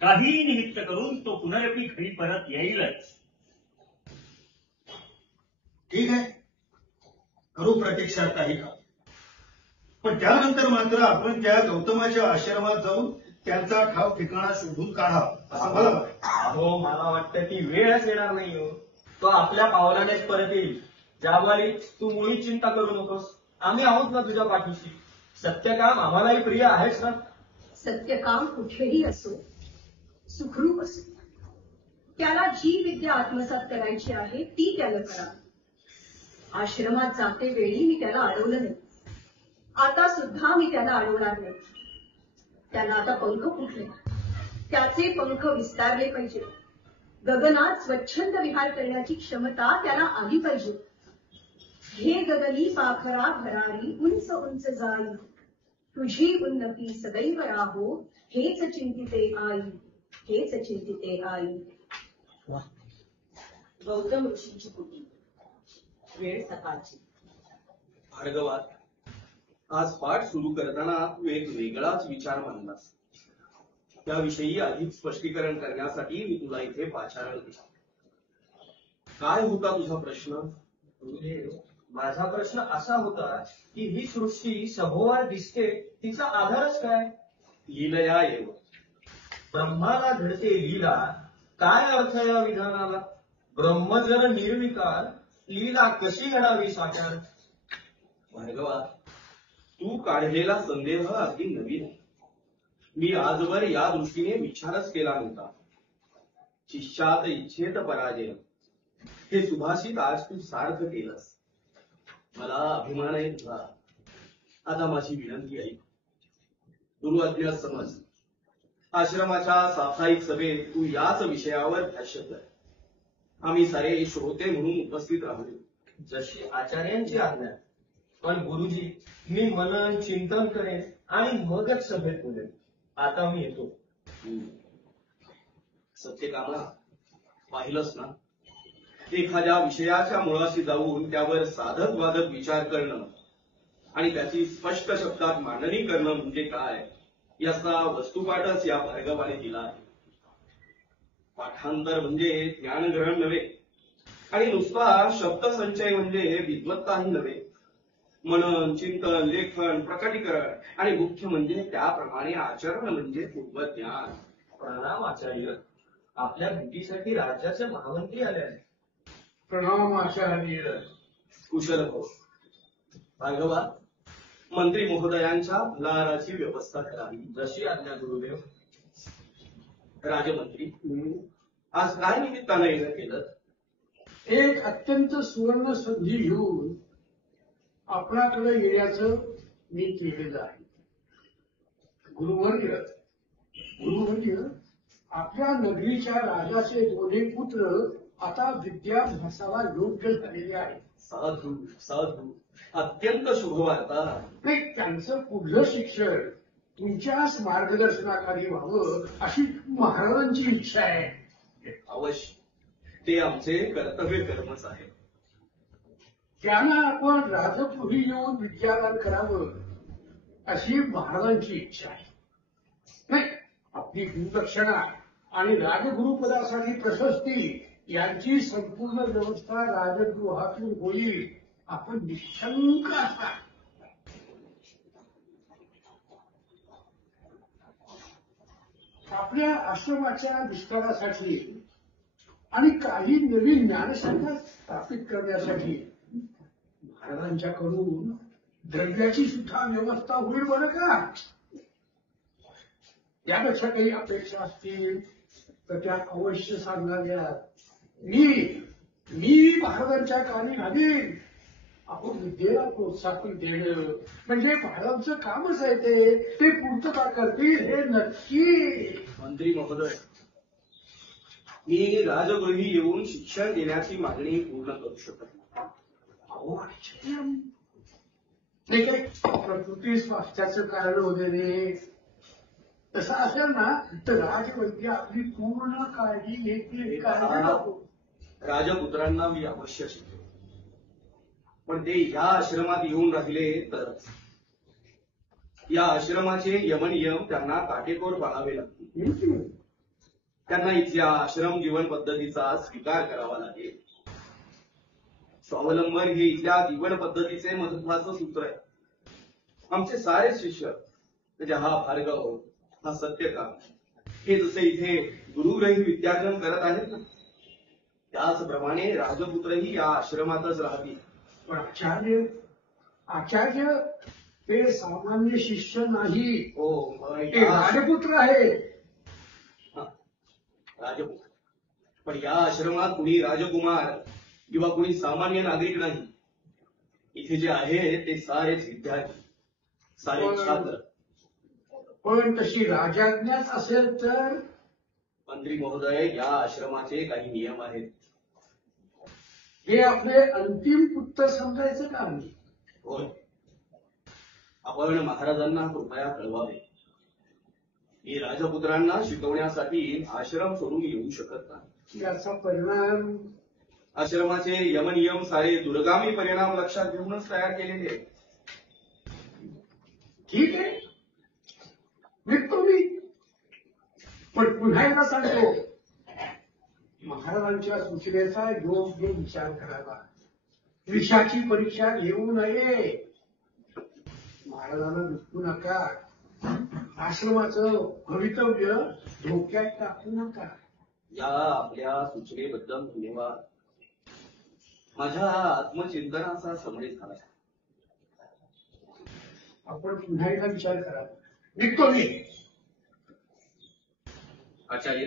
काही निमित्त करून तो पुनरपी घरी परत येईलच. ठीक आहे, करू प्रतीक्षा काही का. पण त्यानंतर मात्र आपण त्या गौतमाच्या आश्रमात जाऊन त्यांचा ठाव ठिकाणा शोधून काढा असं मला वाटतं. अहो मला वाटतं ती वेळच येणार नाही हो. तो आपल्या पावलानेच परत येईल. जाबाली तू मुळी चिंता करू नकोस. आम्ही आहोत ना तुझ्या पाठीशी. सत्यकाम आम्हालाही प्रिय आहेच ना. सत्यकाम कुठेही असो, सुखरूप असो, त्याला जी विद्या आत्मसात करायची आहे ती त्याला करा. आश्रमात जाते वेळी मी त्याला अडवलं नाही, आता सुद्धा मी त्याला अडवणार नाही. त्याला आता पंख फुटले, त्याचे पंख विस्तारले पाहिजे. गगनात स्वच्छंद विहार करण्याची क्षमता त्याला आली पाहिजे. हे गगनी पाखरा भरारी उंच उंच जाई, तुझी उन्नती सदैव राहो, हेच चिंतिते आई, हेच चिंतिते आई. गौतम ऋषींची पुटी, वेळ सकाळची. भार्गवा, आज पाठ सुरू करताना तू एक वेगळाच विचार मांडलास. त्याविषयी अधिक स्पष्टीकरण करण्यासाठी मी तुला इथे पाचारण केला. काय होता तुझा प्रश्न? गुरुदेव, माझा प्रश्न असा होता की ही सृष्टी सभोवार दिसते, तिचा आधारच काय? लीलया एव. ब्रह्माला घडते लीला, काय अर्थ या विधानाला? ब्रह्म जर निर्विकार, लीला कशी घडावी साकार? भार्गवा, तू काढलेला संदेह अगदी नवीन आहे. मी आजवर या दृष्टीने विचारच केला नव्हता. शिष्यात इच्छेत पराजय, हे सुभाषित आज तू सार्थ केलंस. मला अभिमान आहे तुझा. आता माझी विनंती आहे, गुरुआज्ञा समज. आश्रमाच्या साप्ताहिक सभेत तू याच विषयावर भाष्य कर. आम्ही सारे श्रोते म्हणून उपस्थित राहू. जशी आचार्यांची आज्ञा. पण गुरुजी, मी मनन चिंतन करेन आणि मगच सभेत बोलेन. आता मी येतो. सत्यकामा, पाहिलंस ना, एखाद्या विषयाच्या मुळाशी जाऊन त्यावर साधक वादक विचार करणं आणि त्याची स्पष्ट शब्दात मांडणी करणं म्हणजे काय, याचा वस्तुपाठच या भार्गवाने दिला आहे. पाठांतर म्हणजे ज्ञानग्रहण नव्हे, आणि नुसता शब्दसंचय म्हणजे विद्वत्ताही नव्हे. मनन चिंतन लेखन प्रकटीकरण आणि मुख्य म्हणजे त्याप्रमाणे आचरण म्हणजे पूर्वज्ञान. प्रणाम आचार्य. आपल्या भेटीसाठी राज्याचे महामंत्री आले आहेत. प्रणाम आचार्य. कुशल हो. भार्गवा, मंत्री महोदयांच्या भंडाराची व्यवस्था करावी. जशी आज्ञा गुरुदेव. राजमंत्री, आज काय निमित्तानं येणं केलं? एक अत्यंत सुवर्ण संधी घेऊन आपणाकडे येण्याचं मी केलेलं आहे. गुरुवर्य, आपल्या नगरीच्या राजाचे दोन्ही पुत्र आता विद्याभ्यासाला योग्य झालेले आहेत. साधू साधू, अत्यंत शुभवार्ता. नाही, त्यांचं पुढलं शिक्षण तुमच्याच मार्गदर्शनाखाली व्हावं अशी महाराजांची इच्छा आहे. अवश्य, ते आमचे कर्तव्य कर्मच आहे. त्यांना आपण राजगृही येऊन विद्यादान करावं अशी महाराजांची इच्छा आहे. नाही, आपली गुरुदक्षिणा आणि राजगुरुपदासाठी प्रशस्ती यांची संपूर्ण व्यवस्था राजगृहातून होईल, आपण निशंक असा. आपल्या आश्रमाच्या विस्तारासाठी आणि काही नवीन ज्ञानशाखा स्थापित करण्यासाठी महाराजांच्याकडून द्रव्याची सुद्धा व्यवस्था होईल बरं का. यापेक्षा काही अपेक्षा असतील तर त्या अवश्य सांगाव्या. मी महाराजांच्या कामी घालीन. आपण विद्येला प्रोत्साहन देणं म्हणजे महाराजांचं कामच आहे. ते पूर्तता करतील हे नक्की. मंत्री महोदय, मी राजगृही येऊन शिक्षण देण्याची मागणी पूर्ण करू शकत नाही. अहो आश्चर्य. नाही काय प्रकृती स्वास्थ्याचं कारण वगैरे तसं असेल ना तर राजवैद्य आपली पूर्ण काळजी घेतली. राजपुत्रांना मी अवश्य शिकतो, पण ते या आश्रमात येऊन राहिले तरच. या आश्रमाचे यमनियम त्यांना काटेकोर पाळावे लागतील. त्यांना इथल्या आश्रम जीवन पद्धतीचा स्वीकार करावा लागेल. स्वावलंबन हे इथल्या जीवन पद्धतीचे महत्वाचं सूत्र आहे. आमचे सारे शिष्य म्हणजे हा भार्गव, हा सत्यकाम, हे जसे इथे गुरुग्रही विद्यार्जन करत आहेत ना, त्याचप्रमाणे राजपुत्रही या आश्रमातच राहतील. पण आचार्य ते सामान्य शिष्य नाही, हो, ते राजपुत्र आहे. राजपुत्र. पण या आश्रमात कुणी राजकुमार किंवा कुणी सामान्य नागरिक नाही. इथे जे आहे ते सारेच विद्यार्थी, सारे छात्र. पण तशी राजाज्ञाच असेल तर मंत्री महोदय, या आश्रमाचे काही नियम आहेत. हे आपले अंतिम पुत्र समजायचं का नाही? होय, आपण महाराजांना कृपया कळवावे. मी राजपुत्रांना शिकवण्यासाठी आश्रम सोडून येऊ शकत नाही. याचा परिणाम आश्रमाचे यमनियम सारे दुर्गामी परिणाम लक्षात घेऊनच तयार केलेले आहेत. ठीक आहे, निघतो मी. पण पुन्हा एकदा सांगतो, महाराजांच्या सूचनेचा योग्य विचार करावा. विषाची परीक्षा घेऊ नये. महाराजांना दुखू नका. आश्रमाचं भवितव्य धोक्यात टाकू नका. या आपल्या सूचनेबद्दल धन्यवाद. माझ्या आत्मचिंतनाचा समय झाला. आपण पुन्हा एकदा विचार करा. निघतो मी. आचार्य,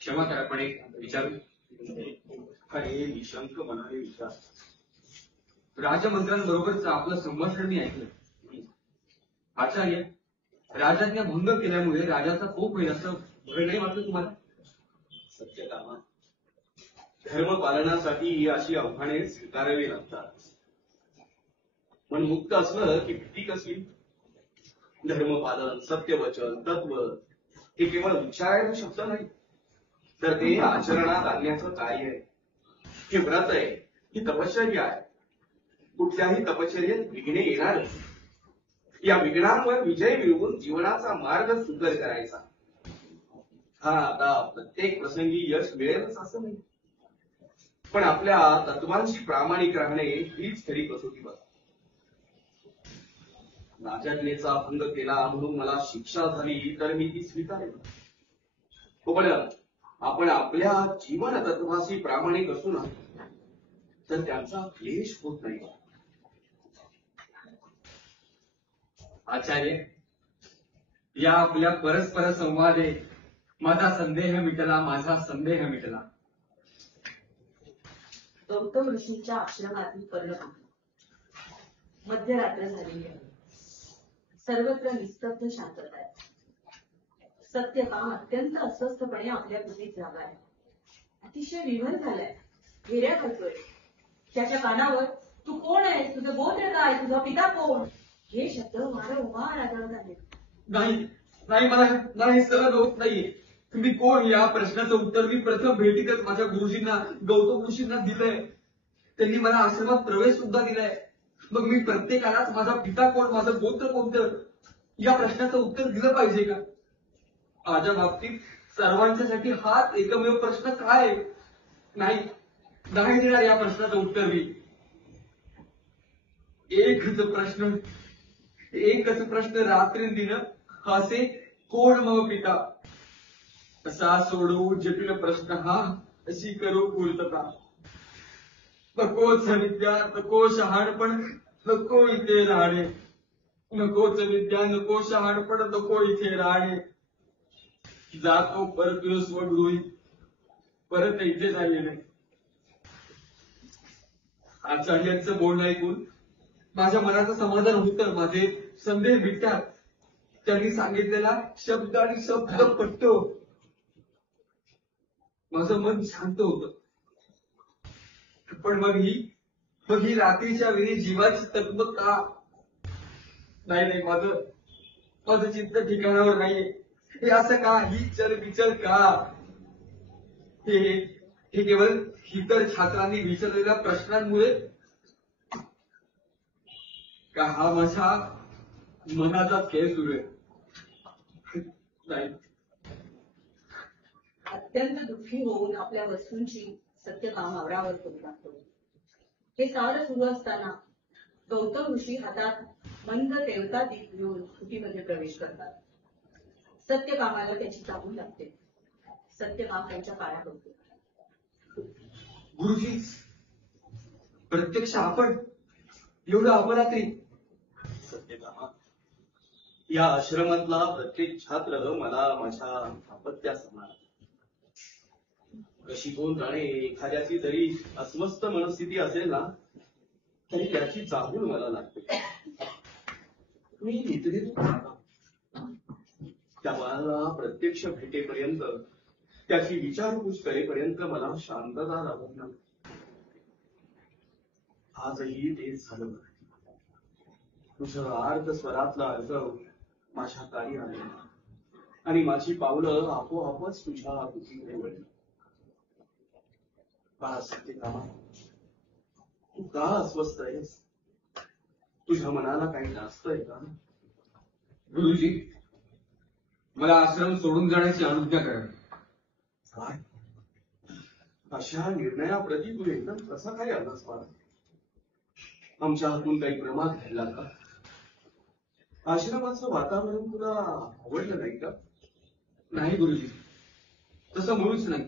क्षमा करा, पण एक विचारू. अरे निशंक मनाने विचार. राजमंत्र्यांबरोबरच आपलं संभाषण मी ऐकलं. आचार्य, राजाज्ञा भंग केल्यामुळे राजाचा कोप होईल असं भय नाही वाटलं तुम्हाला? सत्यकामा, धर्म पालनासाठी अशी आव्हाने स्वीकारावी लागतात. मन मुक्त असलं की भीती कसली? धर्मपालन, सत्यवचन, तत्व हे केवळ उच्चारायचे शब्द नाही, तर ते आचरणात आणण्याचं कार्य आहे. हे व्रत आहे, ही तपश्चर्या आहे. कुठल्याही तपश्चर्येत विघ्ने येणार. या विघ्नांवर विजय मिळवून जीवनाचा मार्ग सुकर करायचा. हा आता प्रत्येक प्रसंगी यश मिळेलच असं नाही, पण आपल्या तत्वांशी प्रामाणिक राहणे हीच खरी कसोटी बघ. राजाज्ञेचा भंग केला म्हणून मला शिक्षा झाली तर मी ती स्वीकारेन. पण आपण आपल्या जीवन तत्वाशी प्रामाणिक असू ना, तर त्यांचा क्लेश होत नाही. आचार्य, या आपल्या परस्पर संवादे माझा संदेह मिटला, माझा संदेह मिटला. गौतम ऋषींच्या आश्रमातील पर्वत मध्यरात्र झालेली आहे. सर्वत्र निस्तब्ध शांतता आहे. सत्यकाम अत्यंत अस्वस्थपणे आपल्या गुहेत जागा आहे. अतिशय विव्हल झालाय. घेऱ्या करतोय. त्याच्या कानावर तू कोण आहेस, तुझं गोत्र काय, तुझा पिता कोण, हे शब्द वारंवार आढळत आहेत. नाही नाही, मला नाही सहन होत नाहीये. तुम्ही कोण या प्रश्नाचं उत्तर मी प्रथम भेटीतच माझ्या गुरुजींना, गौतम ऋषींना दिलंय. त्यांनी मला आश्रमात प्रवेश सुद्धा दिलाय. मग मी प्रत्येकालाच माझा पिता कोण, माझं गोत्र कोणतं, या प्रश्नाचं उत्तर दिलं पाहिजे का? माझ्या बाबतीत सर्वांच्यासाठी हाच एकमेव प्रश्न काय? नाही नाही देणार या प्रश्नाचं उत्तर मी. एकच प्रश्न रात्रींदिन हासे, कोण मग पिता? कसा सोडवू जटिल प्रश्न हा, अशी करू पूर्तता. नकोच विद्या, नको शहाणपण, नको इथे राहणे. नकोच विद्या, नको शहाणपण, नको इथे राहणे. जातो परत स्वगृही, परत इथे झाले नाही. आचार्यांचं बोलणं ऐकून माझ्या मनाचं समाधान होतं. माझे संदेह मिटतात. त्यांनी सांगितलेला शब्द आणि शब्द पटतो. माझं मन शांत होतं. पण मग ही रात्रीच्या वेळी जीवाची तकबक का? नाही, माझं चित्त ठिकाणावर नाहीये. हे असं का? ही विचर का? हे केवळ इतर छात्रांनी विचारलेल्या प्रश्नांमुळे का? हा माझ्या मनाचा खेळ सुरू आहे. नाही. अत्यंत दुःखी होऊन आपल्या वस्तूंची सत्यकाम आवरावर करू लागतो. हे सारं सुरू असताना गौतम ऋषी हातात मंद देवता दीप घेऊन कुटीमध्ये प्रवेश करतात. सत्यकामाला त्याची चाहूल लागते. सत्यकाम त्यांच्या काळात होते. गुरुजी, प्रत्यक्ष आपण एवढं अपरात्री. सत्यकामा, या आश्रमातला प्रत्येक छात्र मला माझ्या अपत्या समान. कशी कोण जाणे, एखाद्याची जरी अस्वस्थ मनस्थिती असेल ना, तरी त्याची चाहूल मला लागते. मी नितळीत त्या बाळाला प्रत्यक्ष भेटेपर्यंत, त्याची विचारपूस करेपर्यंत मला शांतता लाभत नाही. आजही तेच झालं. तुझं आर्त स्वरातला अर्थ माझ्या कानी आले आणि माझी पावलं आपोआपच तुझ्या बुद्धीकडे वळली. का सत्यकामा, तू का अस्वस्थ आहेस? तुझ्या मनाला काही जास्त आहे का? गुरुजी, मला आश्रम सोडून जाण्याची अनुज्ञा करा. काय? अशा निर्णयाप्रती तू एकदम कसा काय आलास मला? आमच्या हातून काही प्रमाद घडला का? आश्रमाचं वातावरण तुला आवडलं नाही का? नाही गुरुजी, तसं मुळीच नाही.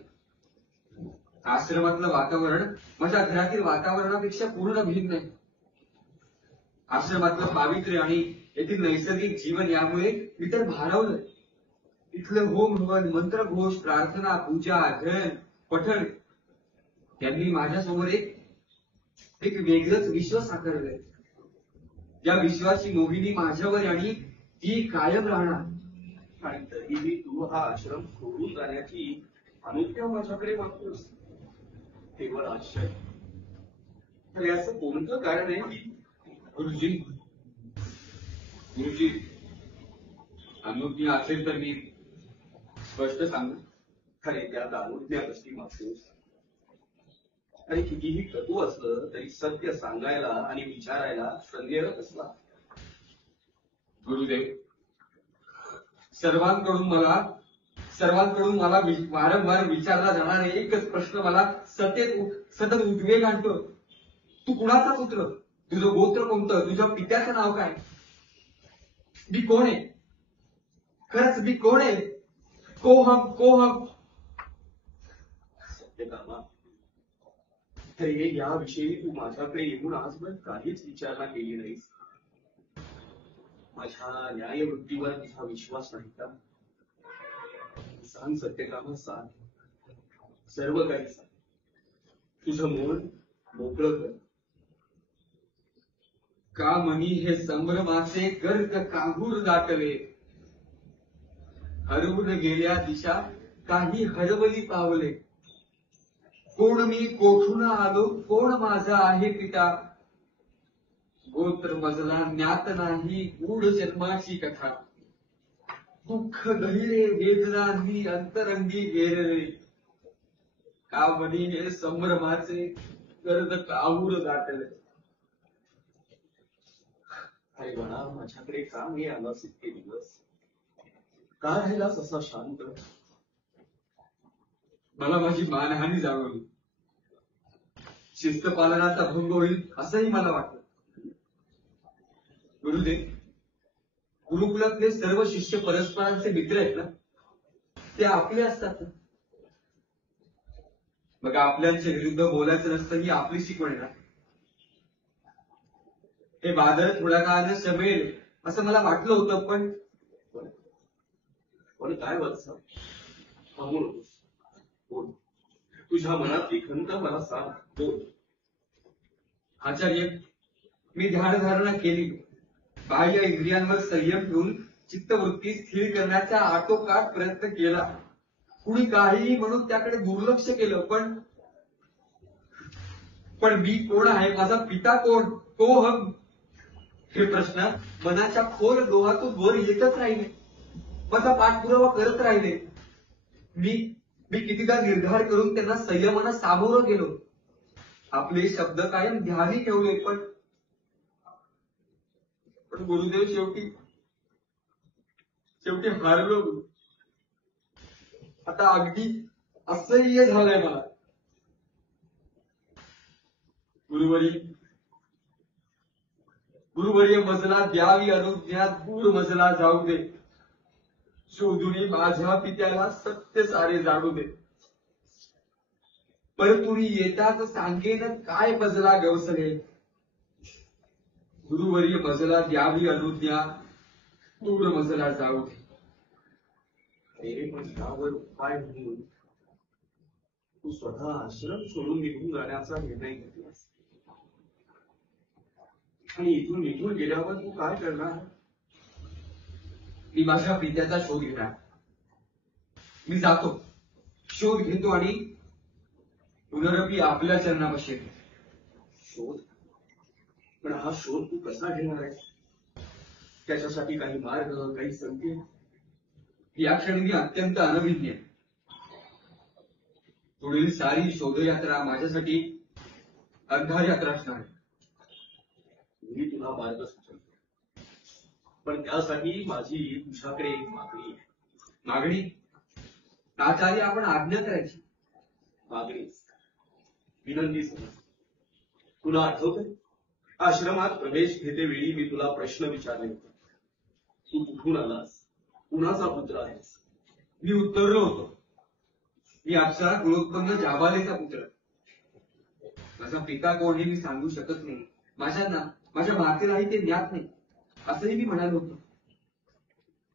आश्रमातलं वातावरण माझ्या घरातील वातावरणापेक्षा पूर्ण भिन्न आहे. आश्रमातलं पावित्र्य आणि येथील नैसर्गिक जीवन यामुळे मी तर भारावलं. इथलं होम हवन, मंत्रघोष, प्रार्थना, पूजा, अध्ययन, पठण यांनी माझ्यासमोर एक वेगळंच विश्व साकारलंय. या विश्वाची मोहिनी माझ्यावर आणि ती कायम राहणार. आणि तरीही तू हा आश्रम सोडून जाण्याची अनुज्ञा माझ्याकडे मागतोस. केवळ आश्चर्य. तर याचं कोणतं कारण आहे की? गुरुजी, गुरुजी, अनुज्ञा असेल तर मी स्पष्ट सांगू. खरे त्यात अनुज्ञा कशी मागतोस? आणि कितीही कटू असलं तरी सत्य सांगायला आणि विचारायला संदेह कसला? गुरुदेव, सर्वांकडून मला वारंवार विचारला जाणारा एकच प्रश्न मला सतत उद्वेग आणतो. तू कुणाचा पुत्र? तुझं गोत्र कोणतं? तुझ्या पित्याचं नाव काय? मी कोण आहे? खरंच मी कोण आहे? कोहम. सत्यकामा, तरी याविषयी तू माझ्याकडे येऊन आजवर काहीच विचारणा केली नाहीस. माझ्या न्यायवृत्तीवर तुझा विश्वास नाही का? सांग सत्यकामा, सांग. सर्व काही सांग. तुझं मन मोकळं कर. का मनी हे संभ्रमाचे गर्द काहूर दाटले, हरवून गेल्या दिशा काही हरवली पावले. कोण मी, कोठून आलो, कोण माझा आहे पिता, गोत्र मजला ज्ञात नाही, गूढ जन्माची कथा. दुःख गहिरे, वेदना मी अंतरंगी गेरले, का मनी हे संभ्रमाचे गर्द काहूर दाटले. अरे बाळा, माझ्याकडे का मी आलास इतके दिवस? का राहिलास असा शांत? मला माझी मानहानी जाणवली. शिस्त पालनाचा भंग होईल असंही मला वाटलं. गुरुदेव, गुरुकुलातले सर्व शिष्य परस्परांचे मित्र आहेत ना, ते आपले असतात ना. मग आपल्याच्या विरुद्ध बोलायचं नसतं ही आपली शिकवण आहे ना. हे बाजार थोड्या काळानं शमेल असं मला वाटलं होतं, पण काय वत्स, थांबू नकोस. बोल, तुझ्या मनातली खंत मला सांग. बोल. आचार्य, मी ध्यानधारणा केली, बाह्य इंद्रियांवर संयम ठेवून चित्तवृत्ती स्थिर करण्याचा आटोकाट प्रयत्न केला. कुणी काहीही म्हणून त्याकडे दुर्लक्ष केलं, पण मी कोण आहे, माझा पिता कोण, कोहम, हे प्रश्न मनाच्या खोल डोहातून वर येतच राहिले. माझा पाठपुरावा करत राहिले. मी कितीदा निर्धार करून त्यांना संयमानं सामोरं गेलो. आपले शब्द कायम ध्यानी ठेवले, पण गुरुदेव शेवटी हारलो. आता अगदी असह्य झालंय मला. गुरुवरी, गुरुवर्य मजला द्यावी अनुज्ञा, दूर मजला जाऊ दे. शोधुनी माझ्या पित्याला सत्य सारे जाणू दे. परतुरी येताच सांगेन काय मजला गवसले. गुरुवर्य मजला द्यावी अनुज्ञा, दूर मजला जाऊ दे. अरे पण त्यावर उपाय म्हणून तू स्वतः आश्रम सोडून निघून जाण्याचा निर्णय घेतलास. आणि इथून निघून गेल्यावर तू काय करणार? मी माझ्या पित्याचा शोध घेणार. मी जातो, शोध घेतो आणि पुनरपी आपल्या चरणापाशी येतो. शोध? पण हा शोध तू कसा घेणार आहेस? त्याच्यासाठी काही मार्ग, काही संकेत? या क्षणी मी अत्यंत अनभिज्ञ. पुढील सारी शोधयात्रा माझ्यासाठी अंधार यात्रा असणार आहे. मी तुला मार्ग सुचवतो, पण त्यासाठी माझी तुझ्याकडे एक मागणी आहे. मागणी? आचार्य, आपण आज्ञा करायची. मागणीच, विनंती समज. तुला आठवतंय आश्रमात प्रवेश घेतेवेळी मी तुला प्रश्न विचारले होते. तू कुठून आलास, कुणाचा पुत्र आहेस? मी उत्तरलो होतो, मी अप्सरा कुलोत्पन्न जाबालेचा पुत्र. माझा पिता कोण हे मी सांगू शकत नाही. माझ्या मातेलाही ते ज्ञात नाही असंही मी म्हणालो होतो.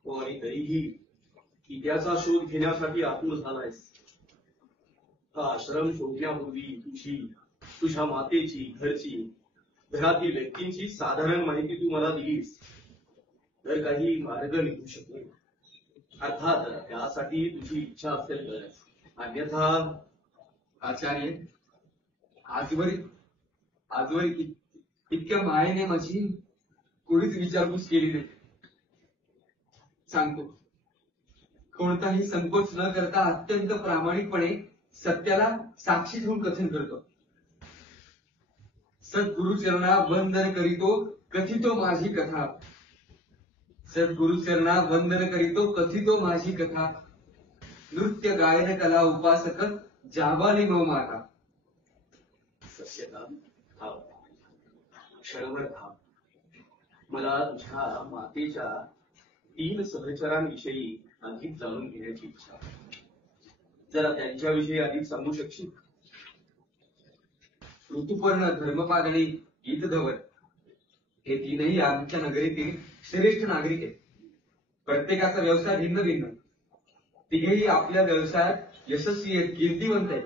हो, आणि तरीही पित्याचा शोध घेण्यासाठी आतुर झालायस. हा आश्रम शोधण्यापूर्वी तुझ्या मातेची, घरची, घरातील व्यक्तींची साधारण माहिती तू मला दिलीस तर काही मार्ग निघू शकेल. अर्थात त्यासाठी तुझी इच्छा असेल तर, अन्यथा. आचार्य, आजवर इतक्या मायेने माझी कोणीच विचारपूस केली नाही. सांगतो, कोणताही संकोच न करता अत्यंत प्रामाणिकपणे सत्याला साक्षी ठेवून कथन करतो. सद्गुरुचरणा वंदन करीतो कथितो माझी कथा. सद्गुरुचरणा वंदन करीतो कथितो माझी कथा. नृत्य गायन कला उपासक जाबाली मौ माता. सत्यता थांब, क्षणभर थांब. मला तुझ्या मातेच्या 3 सहचरांविषयी अधिक जाणून घेण्याची इच्छा आहे. जरा त्यांच्याविषयी अधिक सांगू शकशील? ऋतुपर्ण, धर्मपाद आणि गीतधवर हे 3ही आमच्या नगरीतील श्रेष्ठ नागरिक आहेत. प्रत्येकाचा व्यवसाय भिन्न भिन्न. तिघेही आपल्या व्यवसायात यशस्वी आहेत, कीर्तिवंत आहेत.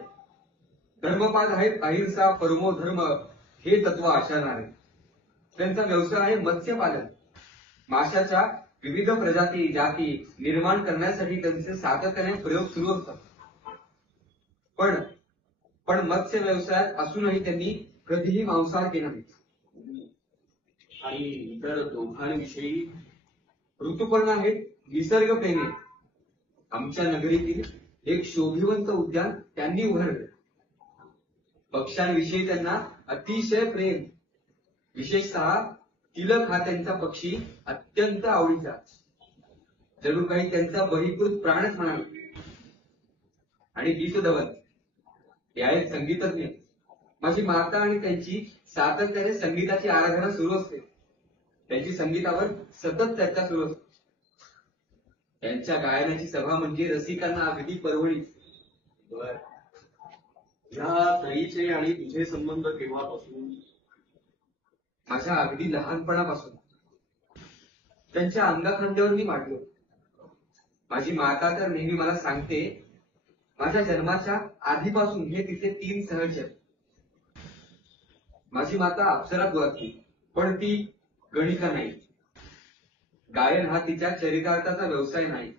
धर्मपाद आहेत अहिंसा, परमो धर्म हे तत्व आचरणारे. त्यांचा व्यवसाय आहे मत्स्यपालन. माशाच्या विविध प्रजाती, जाती निर्माण करण्यासाठी त्यांचे सातत्याने प्रयोग सुरू असतात. पण मत्स्य व्यवसायात असूनही त्यांनी कधीही मांसाहार केला नाही. आणि इतर दोघांविषयी? ऋतुपर्ण आहेत निसर्गप्रेमी. आमच्या नगरीतील एक शोभिवंत उद्यान त्यांनी उभारले. पक्ष्यांविषयी त्यांना अतिशय प्रेम. विशेषतः तिलक हा त्यांचा पक्षी अत्यंत आवडीचा. जणू काही त्यांचा बहिकृत प्राणच म्हणाला. आणि गीतधवन हे आहेत संगीतज्ञ. माझी माता आणि त्यांची सातत्याने संगीताची आराधना सुरू असते. त्यांची संगीतावर सतत चर्चा सुरू असते. त्यांच्या गायनाची सभा म्हणजे रसिकांना अगदी परवडी. बर, या तईचे आणि तुझे संबंध केव्हापासून? माझ्या अगदी लहानपणापासून. त्यांच्या अंगाखांद्यावर मी वाढलो. माझी माता तर नेहमी मला सांगते, माझ्या जन्माच्या आधीपासून हे तिचे 3 सहचर. माझी माता अप्सरात वाचली, पण ती गणिका नाही. गायन हा तिच्या चरितार्थाचा व्यवसाय नाही.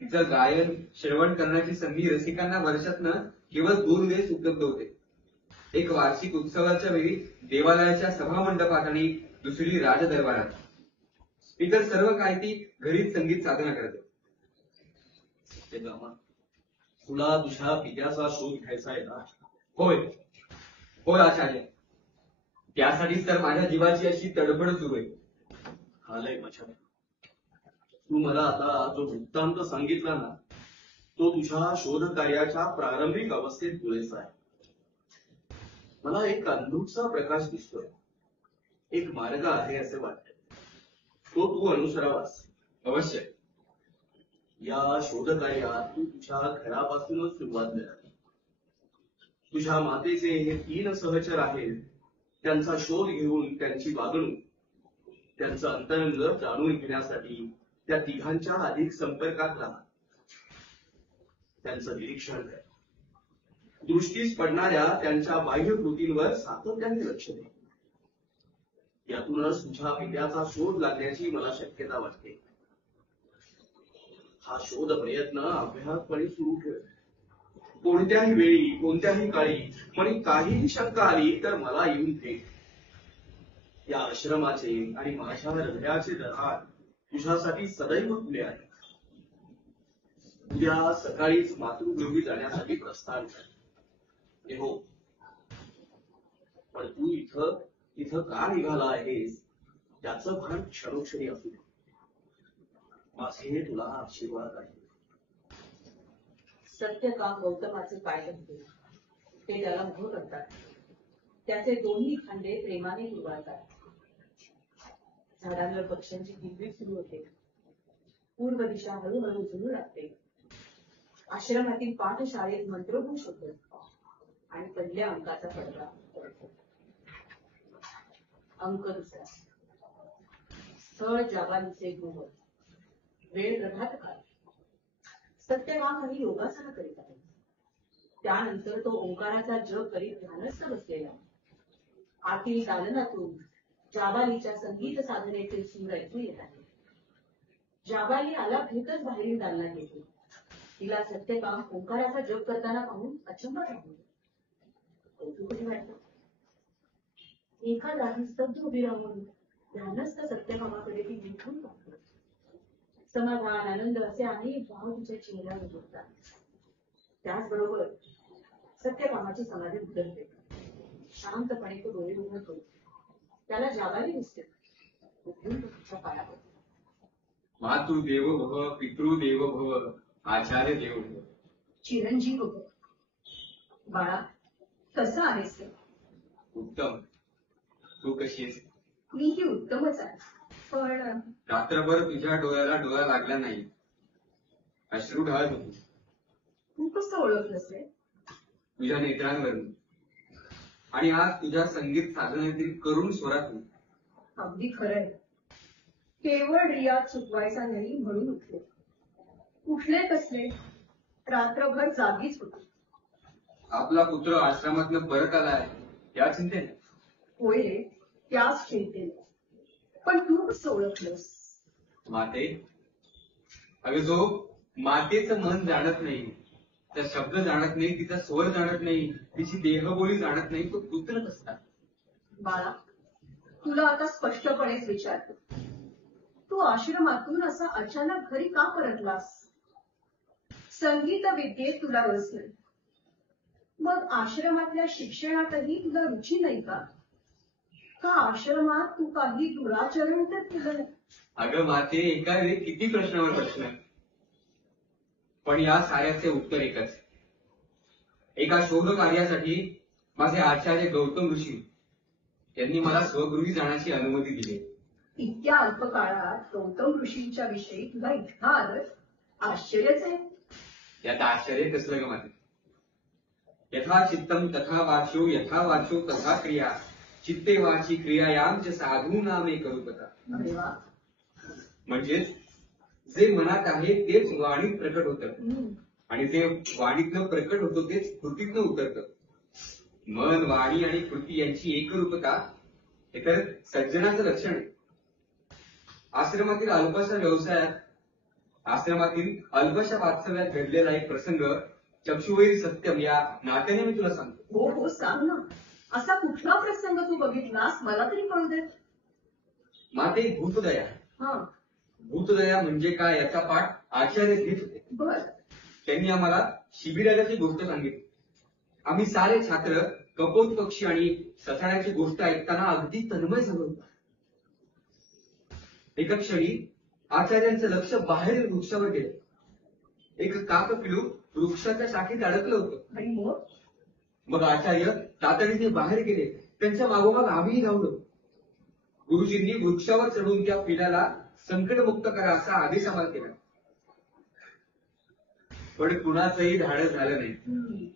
तिचं गायन श्रवण करण्याची संधी रसिकांना वर्षातनं केवळ 2 वेळेस उपलब्ध होते. एक वार्षिक उत्सवाच्या वेळी देवालयाच्या सभामंडपात आणि दुसरी राजदरबारात. इतर सर्व काय ती घरीच संगीत साधना करते. सत्यभामा, तुला तुझ्या पित्याचा शोध घ्यायचा आहे ना? होय होय आचार्य, त्यासाठीच तर माझ्या जीवाची अशी तडफड सुरू आहे. आलंय माझ्या. तू मला आता जो वृत्तांत सांगितला ना, तो तुझ्या शोध कार्याच्या प्रारंभिक अवस्थेत पुरेसा आहे. मला एक अंधूकसा प्रकाश दिसतोय. एक मार्ग आहे असे वाटते, तो तू अनुसरावास. अवश्य. या शोधकार्यात तू तुझ्या घरापासूनच सुरुवात कर. तुझ्या मातेचे हे 3 सहचर आहेत, त्यांचा शोध घेऊन त्यांची वागणूक, त्यांचं अंतरंग जाणून घेण्यासाठी त्या तिघांच्या अधिक संपर्कात राहा. त्यांचं निरीक्षण कर. दृष्टीस पडणाऱ्या त्यांच्या बाह्य कृतींवर सातत्याने लक्ष दे. यातूनच तुझ्या पित्याचा शोध लागण्याची मला शक्यता वाटते. हा शोध प्रयत्न अभ्यासपणे सुरू ठेव. कोणत्याही वेळी कोणत्याही काळी म्हणे काहीही शंका आली तर मला येऊन भेट. या आश्रमाचे आणि माझ्या हृदयाचे दरहार तुझ्यासाठी सदैव खुले आहे. उद्या सकाळीच मातृगृही जाण्यासाठी प्रस्थान कर. हो, पण तू इथं का निघाला आहेस त्याचं भान क्षणोक्षणी असू दे. माझे तुला आशीर्वाद आहे. सत्य काम गौतमाचे पाय धरते, ते त्याला उभं करतात. त्याचे दोन्ही खांदे प्रेमाने उभारतात. झाडांवर पक्ष्यांची किलबिल सुरू होते. पूर्व दिशा हळूहळू झुलू लागते. आश्रमातील पाठशाळेत मंत्रघोष होतो आणि पहिल्या अंकाचा पडदा पडतो. अंक 2. स्थळ जाबालीचे गृह. वेळ प्रभात काळ. सत्यवान आणि योगासना करीत आहे. त्यानंतर तो ओंकाराचा जप करीत ध्यानस्थ बसलेला. आतील दालनातून जाबालीच्या संगीत साधनेचे सूर ऐकू येत आहे. जाबाली आला भेटच बाहेरील दालनात येते. तिला सत्यकाम ओंकाराचा जप करताना पाहून अचंबा झाला. कौतुकही वाटलं. एका जागी स्तब्ध उभी राहून ध्यानस्थ सत्यकामाकडे ती निखून पाहते. समाधान आनंद असे अनेक भाव तिच्या चेहऱ्यावर उमटतात. त्याचबरोबर सत्यकामाची समाधी उतरते. शांतपणे तो डोळे उघडतो. त्याला जाबाली दिसते. उठून तो तिच्या पायावर. मातृदेव भव, पितृदेव भव, आचार्य देव भव. चिरंजीव भव. बाळा, कसं आहेस? उत्तम. तू कशी आहेस? मीही उत्तमच आहे, पण रात्रभर तुझ्या डोळ्याला डोळा लागला नाही. अश्रू ढाळत होती. तू कसं ओळखलंस रे? तुझ्या नेत्रांवरून आणि आज तुझ्या संगीत साधनेतील करुण स्वरातून. अगदी खरंय. केवळ रियाज चुकवायचा नाही म्हणून उठले. उठले कसले? रात्रभर जागीच होते. आपला पुत्र आश्रमातनं परत आलाय या चिंतेने. होय रे, त्याच चिंतेने. पण तू कसं ओळखलंस? माते, अगं जो मातेचं मन जाणत नाही, तिचा शब्द जाणत नाही, तिचा स्वर जाणत नाही, तिची देहबोली जाणत नाही, तो पुत्र कसला? बाळा, तुला आता स्पष्टपणेच विचारतो. तू आश्रमातून असा अचानक घरी का परतलास? संगीत विद्येत तुला रस नाही. मग आश्रमातल्या शिक्षणातही तुला रुची नाही का? का आश्रमात तू काही दुराचरण तर केलं नाही? अगं माते, एका वेळी किती प्रश्नावर प्रश्न, पण या साऱ्याचे उत्तर एकच. एका शोध कार्यासाठी माझे आचार्य गौतम ऋषी यांनी मला स्वगृही जाण्याची अनुमती दिली. इतक्या अल्प काळात गौतम ऋषींच्या विषयी तुला इतका आदर? आश्चर्यच आहे. यात आश्चर्य कसलं ग माते? यथा चित्तम तथा वाच्यो, यथा वाच्यो तथा क्रिया, चित्ते वाची क्रियायांच साधू नामे करू कथा. अरे वा. म्हणजेच जे मनात आहे तेच वाणीत प्रकट होतं आणि जे वाणीतनं प्रकट होतं तेच कृतीतनं उतरतं. मन, वाणी आणि कृती यांची एकरूपता हे तर सज्जनाचं लक्षण आहे. आश्रमातील अल्पशा व्यवसायात, आश्रमातील अल्पशा वास्तव्यात घडलेला एक प्रसंग चक्षुवैर सत्यम या नात्याने मी तुला सांगतो. हो हो, सांग ना. असा कुठला प्रसंग तू बघितलास मला तरी कळू दे. माते, भूतदया. हा, भूतदया म्हणजे काय याचा पाठ आचार्य घेत होते. बर. त्यांनी आम्हाला शिबिराची गोष्ट सांगितली. आम्ही सारे छात्र कपोत पक्षी आणि ससाण्याची गोष्ट ऐकताना अगदी तन्मय झालो होतो. एका क्षणी आचार्यांचं लक्ष बाहेर वृक्षावर गेलं. एक काकपिलू वृक्षाच्या शाखेत अडकलं होतं. आणि मग आचार्य तातडीने बाहेर गेले. त्यांच्या मागोमाग आम्हीही धावलो. गुरुजींनी वृक्षावर चढून त्या पिल्याला संकटमुक्त करा असा आदेश आम्हाला केला. पण कुणाचंही धाडस झालं नाही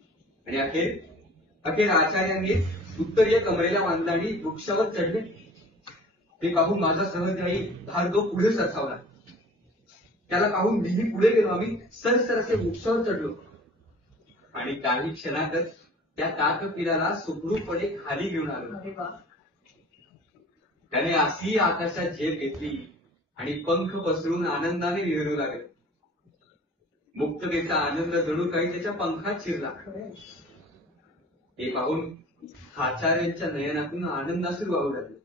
आणि अखेर आचार्यांनी उत्तरीय कमरेला बांधला आणि वृक्षावर चढले. ते पाहून माझा सहकारी भार्गव पुढे सरसावला. त्याला पाहून मीही पुढे गेलो. आम्ही सरसर असे वृक्षावर चढलो आणि काही क्षणातच त्या ताकपिराला सुखरूपपणे खाली घेऊन आलो. अरे वा. त्याने अशी आकाशात झेप घेतली आणि पंख पसरून आनंदाने विहरू लागले. मुक्ततेचा आनंद जणू काही त्याच्या पंखात शिरला. ते पाहून आचार्यांच्या नयनातून आनंदाश्रू वाहू लागले.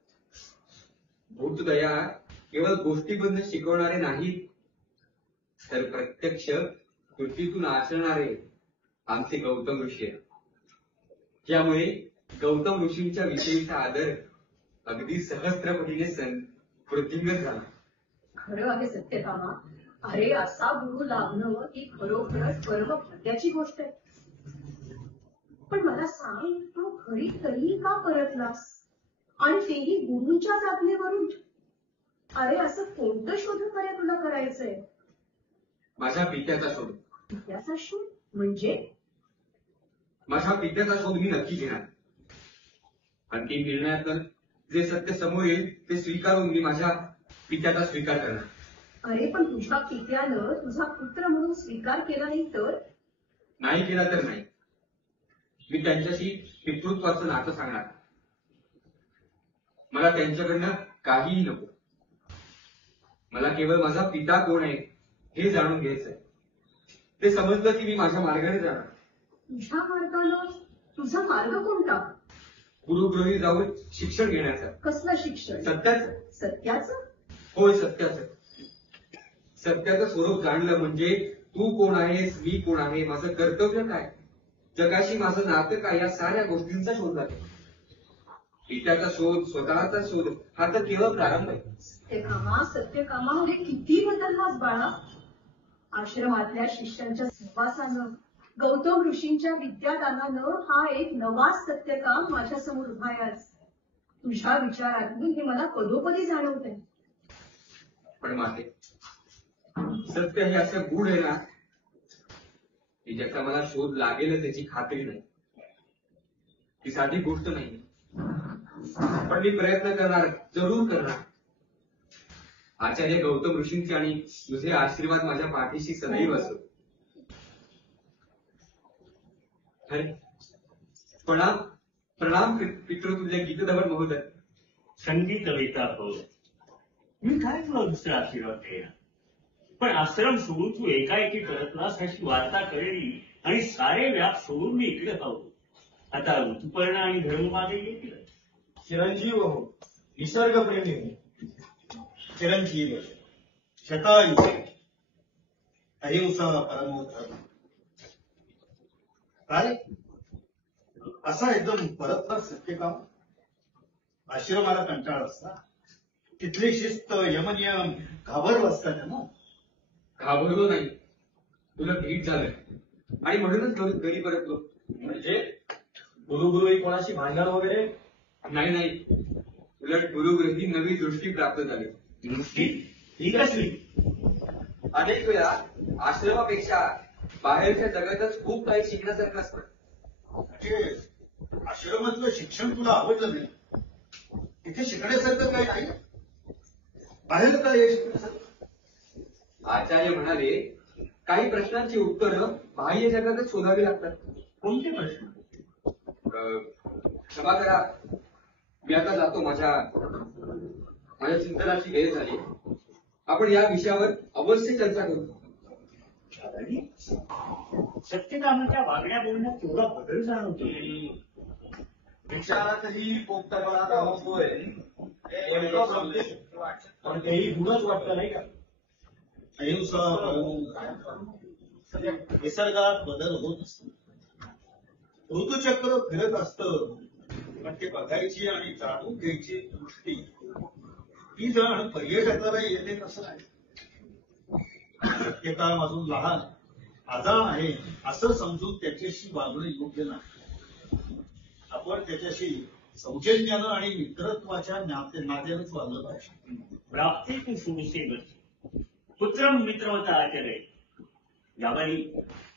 भूतदया केवळ गोष्टीबद्ध शिकवणारे नाहीत, तर प्रत्यक्ष कृतीतून आचरणारे आमचे गौतम ऋषी आहेत. त्यामुळे गौतम ऋषींच्या विषयीचा आदर अगदी सहस्त्रपटीने वृद्धिंगत झाला. खरं आहे सत्यकामा. अरे असा गुरु लाभणं ही खरोखरच परम भाग्याची गोष्ट आहे. पण मला सांग, तू घरी तरी का परतलास आणि तेही गुरुच्या जागेवरून? अरे असं कोणतं शोधकार्य तुला करायचंय? माझ्या पित्याचा शोध. पित्याचा शोध म्हणजे? माझ्या पित्याचा शोध मी नक्की घेणार. अंतिम निर्णयात जे सत्य समोर येईल ते स्वीकारून मी माझ्या पित्याचा स्वीकार करणार. अरे पण तुझ्या पित्यानं तुझा पुत्र म्हणून स्वीकार केला नाही तर? नाही केला तर नाही. मी त्यांच्याशी पितृत्वाचं नातं सांगणार. मला त्यांच्याकडनं काहीही नको. मला केवळ माझा पिता कोण आहे हे जाणून घ्यायचंय. ते समजलं की मी माझ्या मार्गाने जाणार. तुझ्या मार्गानं? तुझा मार्ग कोणता? गुरुगृही जाऊन शिक्षण घेण्याचं. कसलं शिक्षण? सत्याचं. सत्याचं? होय, सत्याचं. सत्याचं स्वरूप जाणलं म्हणजे तू कोण आहेस, मी कोण आहे, माझं कर्तव्य काय, जगाशी माझं नातं काय, या साऱ्या गोष्टींचा शोध लागेल. पित्याचा शोध, स्वतःचा शोध हा तर केवळ प्रारंभ आहे. सत्यकामामध्ये किती बदललास बाळा. आश्रमातल्या शिष्यांच्या सहवासानं, गौतम ऋषींच्या विद्यादानानं हा एक नवा सत्यकाम माझ्या समोर उभा आहे आज. तुझ्या विचारातून हे मला पदोपदी जाणवतंय. पण माते, सत्य हे असं गूढ आहे ना की ज्याचा मला शोध लागेल त्याची खात्री नाही. ती साधी गोष्ट नाही. पण मी प्रयत्न करणार, जरूर करणार. आचार्य गौतम ऋषींचे आणि तुझे आशीर्वाद माझ्या पाठीशी सदैव असो. प्रणाम प्रणाम पितृतुल्य गीतधवल महोदय. संगीत कविता हो, मी काय तुला दुसरा आशीर्वाद देणार. पण आश्रम सोडून तू एकाएकी परतलास अशी वार्ता कळली आणि सारे व्याप सोडून मी इकडे आहोत. आता ऋतुपर्ण आणि धर्ममागे येतील. चिरंजीव हो, निसर्गप्रेमी हो. चिरंजीव शतायु अहिंसा परमो धर्म. काय असा एकदम परत सत्यकाम? आश्रमाला कंटाळ असता, तिथली शिस्त यमनियम घाबरलं असतं ना. घाबरलो नाही, तुला भीट झालंय आणि म्हणूनच घरी परतलो. म्हणजे गुरुगृही कोणाशी भांडण वगैरे? नाही नाही, उलट गुरुगृही नवी दृष्टी प्राप्त झाली. दृष्टी ही कसली? अनेक वेळा आश्रमापेक्षा बाहेरच्या जगातच खूप काही शिकण्यासारखं असतं. म्हणजे आश्रमातलं शिक्षण तुला आवडलं नाही? इथे शिकण्यासारखं काही नाही? बाहेर काय आहे शिकण्यासारखं? आचार्य म्हणाले, काही प्रश्नांची उत्तरं बाह्य जगातच शोधावी लागतात. कोणते प्रश्न? क्षमा करा, मी आता जातो. माझ्या चिंतनाची वेळ झाली. आपण या विषयावर अवश्य चर्चा करू. सत्यकामाच्या वागण्या बोलण्यात तेवढा बदल जाणवतो. विचारातही पोक्तपणा जाणवतोय, पण तेही गुणच वाटतं नाही का? अहिंसा निसर्गात बदल होत असतो. ऋतुचक्र फिरत असतं, पण ते बघायची आणि जाणून घ्यायची दृष्टी ही जाण पर्यटकाला येते कसं आहे. सत्यकाम अजून लहान आजाण आहे असं समजून त्याच्याशी वागणं योग्य नाही. आपण त्याच्याशी सौजन्यानं आणि मित्रत्वाच्या नात्यानंच वागलं पाहिजे. प्राप्ती तू सुसेवत पुत्रम मित्रवता आचरे. याबाई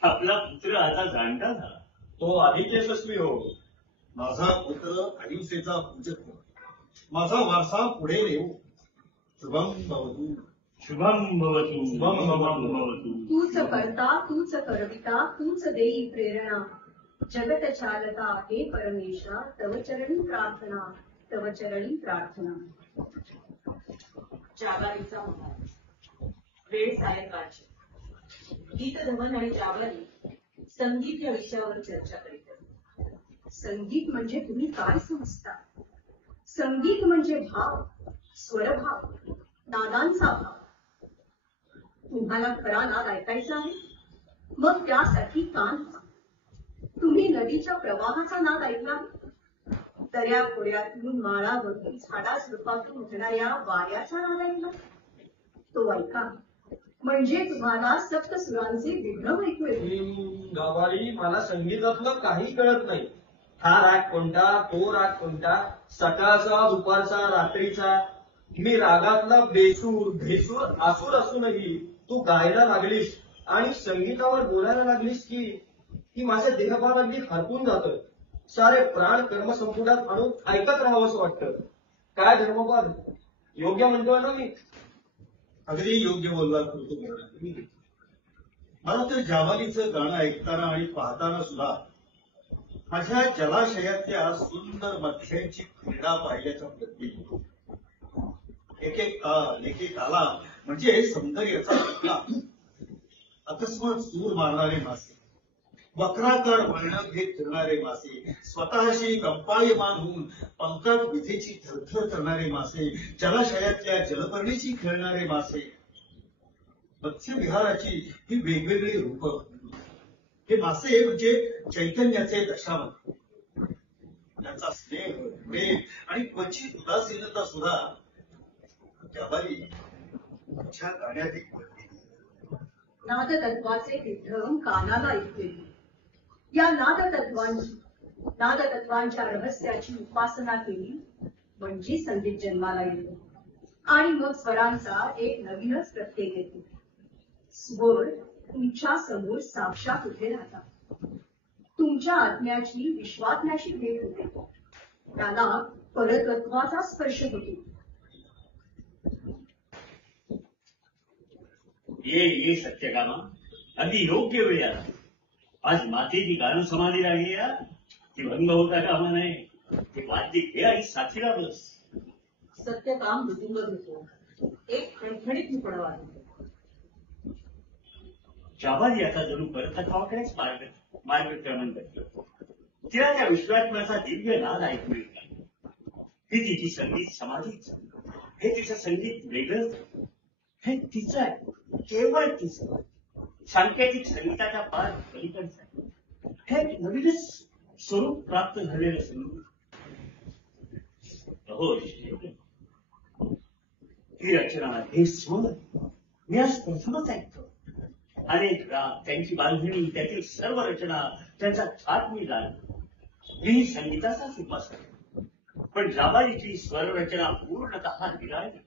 आपला पुत्र आता जाणता झाला. तो अधिक यशस्वी हो. माझा पुत्र अहिंसेचा पूजक हो. माझा वारसा पुढे नेऊ. शुभम भवतु. शुभम भवतु. शुभम भवतु. तूच करता, तूच करविता, तूच देई प्रेरणा. जगत चालता हे परमेशा, तव चरणी प्रार्थना, तव चरणी प्रार्थना. जाबालीचा मुलगा. वेळ सायंकाळची. गीत धवन आणि जाबाली संगीत या विषयावर चर्चा करीत आहेत. संगीत म्हणजे तुम्ही काय समजता? संगीत म्हणजे भाव, स्वरभाव, नादांचा भाव. तुम्हाला खरा नाद ऐकायचा आहे, मग त्यासाठी कान. तुम्ही नदीच्या प्रवाहाचा नाद ऐकला, दर्या खोऱ्यातून माळावरून झाडाझुडपातून उठणाऱ्या वाऱ्याचा नाद ऐकला, तो ऐका. म्हणजे तुम्हाला सप्तसुरांचे विभ्रम ऐकू येईल. गावाली मला संगीतातलं काही कळत नाही. हा राग कोणता, तो राग कोणता, सकाळचा, दुपारचा, रात्रीचा. मी रागातला बेसूर भेसूर आसूर असूनही तू गायला लागलीस आणि संगीतावर बोलायला लागलीस की माझ्या देहभान अगदी हरपून जातं. सारे प्राण कर्मसंपुटात आणून ऐकत राहावं असं वाटतं. काय धर्मपद योग्य म्हणतोय ना मी? अगदी योग्य बोलला तुम्ही. मला तर जाबालीचं गाणं ऐकताना आणि पाहताना सुद्धा माझ्या जलाशयातल्या सुंदर मत्स्यांची क्रीडा पाहिल्याचा प्रतीक. एक आला म्हणजे सौंदर्याचा धक्का. अकस्मात सूर मारणारे मासे, वक्राकार वळण घेत फिरणारे मासे, स्वतःशी कंपायमान होऊन पंखात विजेची थरथर करणारे मासे, जलाशयातल्या जलपर्णीची खेळणारे मासे. मत्स्यविहाराची ही वेगवेगळी रूप. हे मासे म्हणजे चैतन्याचे दशावतार. त्यांचा स्नेह, प्रेम आणि क्वचित उदासीनता सुद्धा जाबाली तुझ्या गाण्यात एक भरली. नादतत्वाचे विभ्रम कानाला ऐकू येते. या नादतत्वांच्या रहस्याची उपासना केली म्हणजे संगीत जन्माला येतो आणि मग स्वरांचा एक नवीनच प्रत्यय येतो. स्वर तुमच्या समोर साक्षात उभे राहतात. तुमच्या आत्म्याची विश्वात्म्याशी भेट होते. त्याला परतत्वाचा स्पर्श होतो. ये सत्यकामा अगदी योग्य वेळ आला. आज मातेची गाणं समाधी राहिली या ती भंग होता कामा नये. ते वाद्य घे आणि साथीला बस. सत्यकाम मृदुंग घेतो. एक खणखणीत मुकडा वाजवतो. जाबाली आता जणू परतत्वाकडेच मार्गक्रमण करतो. तिला त्या विश्वात्म्याचा दिव्य नाद ऐकू येईल. ही तिची संगीत समाधीच. हे तिचं संगीत वेगळंच. हे तिचं आहे, केवळ तिचं. सांकेतिक संगीताच्या पार पलीकडचं आहे. हे नवीनच स्वरूप प्राप्त झालेलं संगीत. हो, ही रचना, हे स्वर मी आज प्रथमच ऐकतो. अनेक राग, त्यांची बांधणी, त्यातील सर्व रचना, त्यांचा थाट मी जाणतो. मी संगीताचाच उपासक. पण जाबालीची स्वर रचना पूर्णतः निराळी.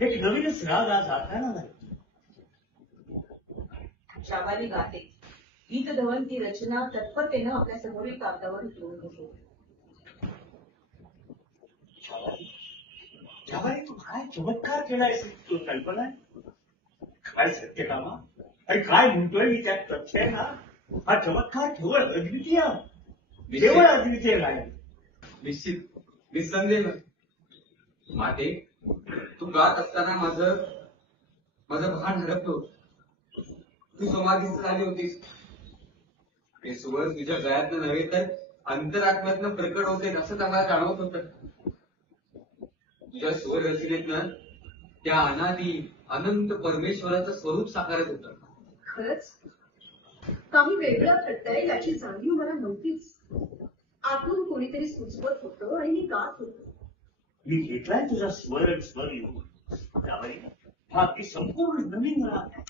एक नवीनच राग आज आपल्याला नाही. जाबाली गाते. गीत धवन ती रचना तत्परतेनं आपल्या समोरील कागदावर उतरवून घेतो. जाबाली तू काय चमत्कार केलायस, तू कल्पना आहे? काय सत्यकामा आणि काय म्हणतोय मी त्यात तथ्य आहे ना. हा चमत्कार केवळ अद्वितीय, केवळ अद्वितीय आहे. निश्चित, निसंदेह. माते, तू गात असताना माझं भान हरपतो. तू समाधीच झाली होतीस. हे सुवर तुझ्या गळ्यातनं नव्हे तर अंतरात्म्यातनं प्रकट होते असं आम्हाला जाणवत होतं. तुझ्या स्वर रचनेतनं त्या अनादी अनंत परमेश्वराचं स्वरूप साकारत होतं. खरंच काही वेगळं घडतंय याची जाणीव मला नव्हतीच. आतून कोणीतरी सुचवत होतं आणि मी गात होतो. मी घेतलाय तुझा स्वर येऊन. हा अगदी संपूर्ण नवीन राग.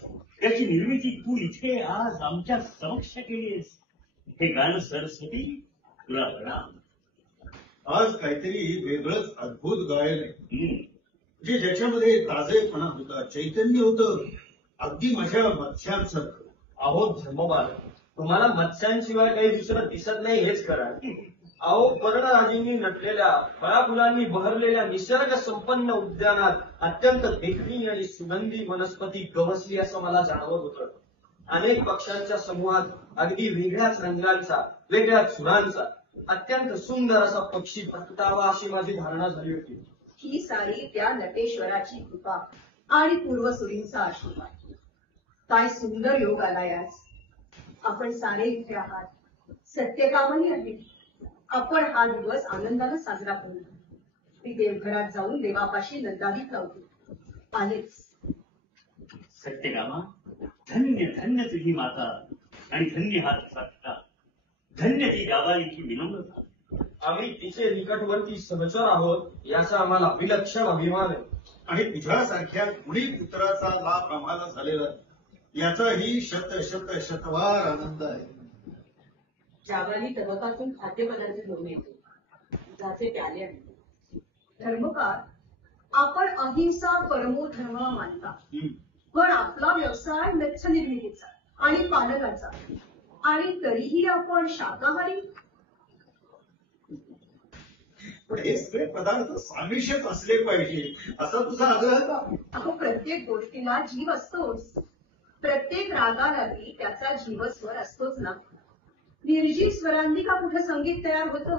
याची निर्मिती तू इथे आज आमच्या समक्ष केलीस. हे गाणं सरस्वती तुला प्रणाम. आज काहीतरी वेगळंच अद्भुत गायन आहे म्हणजे ज्याच्यामध्ये ताजेपणा होता, चैतन्य होतं, अगदी माझ्या मत्स्यांसारखं. अहो धर्मपाल, तुम्हाला मत्स्यांशिवाय काही दुसरं दिसत नाही हेच करा. अहो पर्णराजींनी नटलेल्या फळाफुलांनी बहरलेल्या निसर्ग संपन्न उद्यानात अत्यंत देखणी आणि सुगंधी वनस्पती गवसली असं मला जाणवत होतं. अनेक पक्ष्यांच्या समूहात अगदी वेगळ्याच रंगांचा, वेगळ्याच सुरांचा अत्यंत सुंदर असा पक्षी प्रगटावा अशी माझी धारणा झाली होती. ही सारी त्या नटेश्वराची कृपा आणि पूर्वसुरींचा आशीर्वाद. काय सुंदर योग आलाय आज. आपण सारे इथे आहात, सत्यकामही आहे. आपण हा दिवस आनंदाने साजरा करू. मी देवघरात जाऊन देवापाशी नंदादीप लावतो. आलेच. सत्यकामा, धन्य धन्य तुझी माता आणि धन्य हा तुझा पिता, धन्य ती गावाची विनम्रता. आम्ही तिचे निकटवर्ती सहचर आहोत याचा आम्हाला विलक्षण अभिमान आहे. आणि तुझ्यासारख्या गुणी पुत्राचा लाभ आम्हाला झालेला याचाही शत शत शतवार आनंद आहे. जावाली तबकातून खाद्यपदार्थ घेऊन येतो, दुधाचे प्याले आणतो. धर्मकार, आपण अहिंसा परमो धर्म मानता, पण आपला व्यवसाय मत्स्य निर्मितीचा आणि पालनाचा, आणि तरीही आपण शाकाहारी. पण हे सगळे पदार्थ सामिषच असले पाहिजे असा तुझा आग्रह का? अहो, प्रत्येक गोष्टीला जीव असतोच. प्रत्येक रागालाही त्याचा जीवस्वर असतोच ना. निर्जीव स्वरांनी का कुठे संगीत तयार होतं?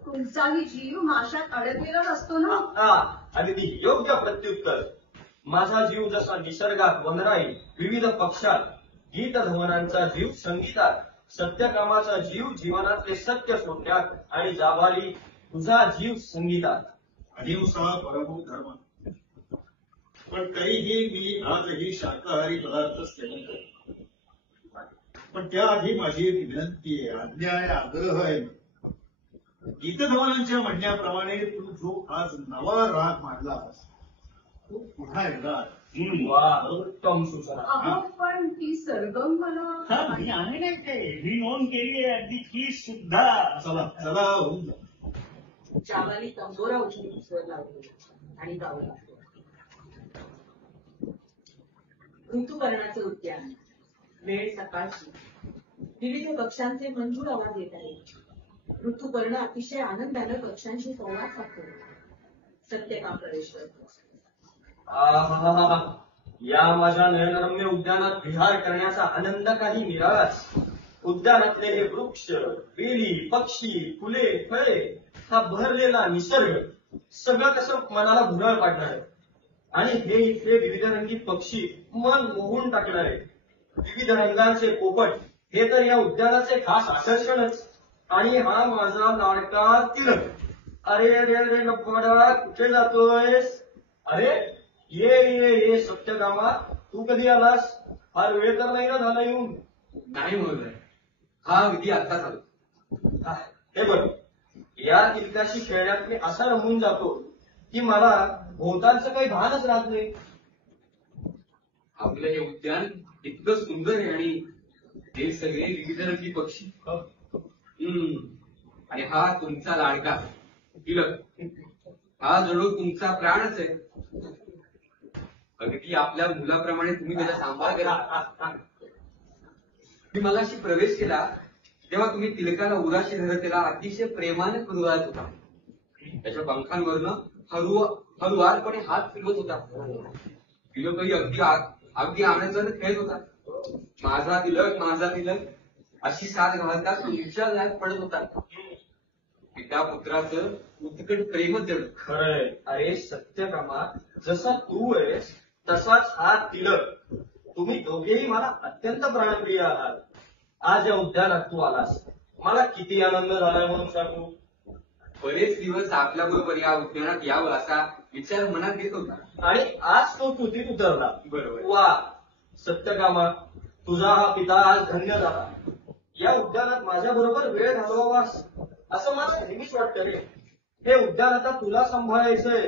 तुमचाही जीव माशात अडकलेला असतो ना. अगदी योग्य प्रत्युत्तर. माझा जीव जसा निसर्गात वनराई, विविध पक्षात, गीत धमनांचा जीव संगीतात, सत्यकामाचा जीव जीवनातले सत्य शोधण्यात, आणि जावाली तुझा जीव संगीतात. अहिंसा परमो धर्म. पण तरीही मी आजही शाकाहारी पदार्थ सेवन करतो. पण त्याआधी माझी एक विनंती आहे, आज्ञा आहे, आग्रह आहे. गीतधवनांच्या म्हणण्याप्रमाणे तू जो आज नवा राग मांडलास तो पुन्हा एकदा वा, उत्तम सूचना. अहो, पण ती सरगम मला मी आहे नाही ते, मी नोंद केली आहे अगदी ही सुद्धा. चला चला होऊन जा. जावाली तंबोरा उचलून स्वर लावली आणि गाऊ लागतो. ऋतुपर्णाचे उद्यान, वेळ सकाळची, विविध पक्ष्यांचे मंजूर आवाज येत आहे. ऋतुपर्ण अतिशय आनंदाने पक्ष्यांशी संवाद साधतो. सत्यकाम प्रवेश करतो. आहाहाहा. या माझ्या नयनरम्य उद्यानात विहार करण्याचा आनंद काही निराळाच. उद्यानातले हे वृक्ष, वेली, पक्षी, फुले, फळे, हा भरलेला निसर्ग सगळं कसं मनाला भुरळ पाडणार आहे. आणि हे इथले विविधरंगी पक्षी मन मोहून टाकणार आहे. विविध रंगांचे पोपट हे तर या उद्यानाचे खास आकर्षणच. आणि हा माझा लाडका तिलक. अरे अरे अरे नपडा, कुठे जातोयस? अरे ये ये ये सत्यकामा, तू कधी आलास? फार वेळ तर नाही ना झाला येऊन? नाही महोदय, हा अगदी आता झाला. हे बघ, या तिलकाशी खेळण्यात मी असा रमून जातो की मला भोवतालचं काही भानच राहत नाही. आपलं हे उद्यान इतकं सुंदर आहे आणि हे सगळे विविधरंगी पक्षी. आणि हा तुमचा लाडका तिलक, हा जणू तुमचा प्राणच आहे. अगदी आपल्या मुलाप्रमाणे तुम्ही त्याचा सांभाळ करा. मी मगाशी प्रवेश केला तेव्हा तुम्ही तिलकाला उराशी धरत त्याला अतिशय प्रेमाने फुलवत होता. त्याच्या पंखांवरनं हळुवारपणे हात फिरवत होता. तिलकही अगदी आनंदाने खेळत होता. माझा तिलक, माझा तिलक अशी साथ घालता तो विचारलायक पडत होता. पिता पुत्राचं उत्कट प्रेमच जड. खरंय. अरे सत्यकामा, जसा तू आहेस तसाच हा तिलक. तुम्ही दोघेही मला अत्यंत प्राणप्रिय आहात. आज या उद्यानात तू आलास, मला किती आनंद झालाय म्हणून सांगू. बरेच दिवस आपल्या बरोबर या उद्यानात यावं असा विचार मनात येत होता. आणि आज तो तुतीत उतरला. बरोबर. वा सत्यकामा, तुझा हा पिता आज धन्य झाला. या उद्यानात माझ्या बरोबर वेळ घालवावास असं मला नेहमीच वाटतं रे. हे उद्यान आता तुला सांभाळायचंय.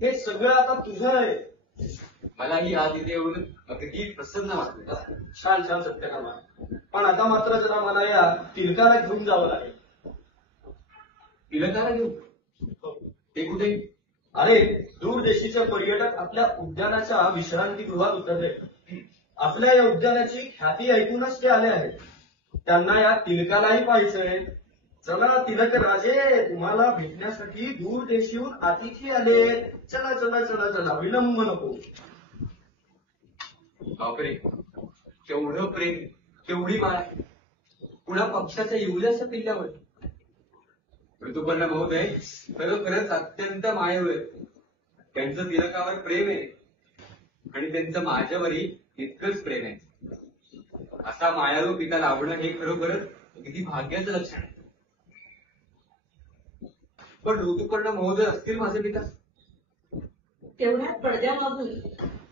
हे सगळं आता तुझं आहे. मलाही आज इथे येऊन अगदी प्रसन्न वाटलं. छान छान सत्यकामा. पण आता मात्र जरा मला या तिलकाला घेऊन जावं लागेल. तिलकाला घेऊ ते कुठे? अरे दूरदेशीचे पर्यटक आपल्या उद्यानाच्या विश्रांतीगृहात उतरले. आपल्या या उद्यानाची ख्याती ऐकूनच ते आले आहेत. त्यांना या तिलकालाही पाहायचंय. चला तिलक राजे, तुम्हाला भेटण्यासाठी दूरदेशीहून अतिथी आले. चला चला चला चला, विलंब नको. बापरे, केवढं प्रेम, केवढी माया, पुन्हा पक्षाच्या येऊल्याच्या पिल्ल्यावर. ऋतुपर्ण महोदय खरोखरच अत्यंत मायेवर. त्यांचं तिलकावर प्रेम आहे आणि त्यांचं माझ्यावरही इतकंच प्रेम आहे. असा मायाळू पिता लाभणं हे खरोखरच किती भाग्याचं लक्षण आहे. पण ऋतुपर्ण महोदय असतील माझे पिता? तेवढ्यात पडद्यामागून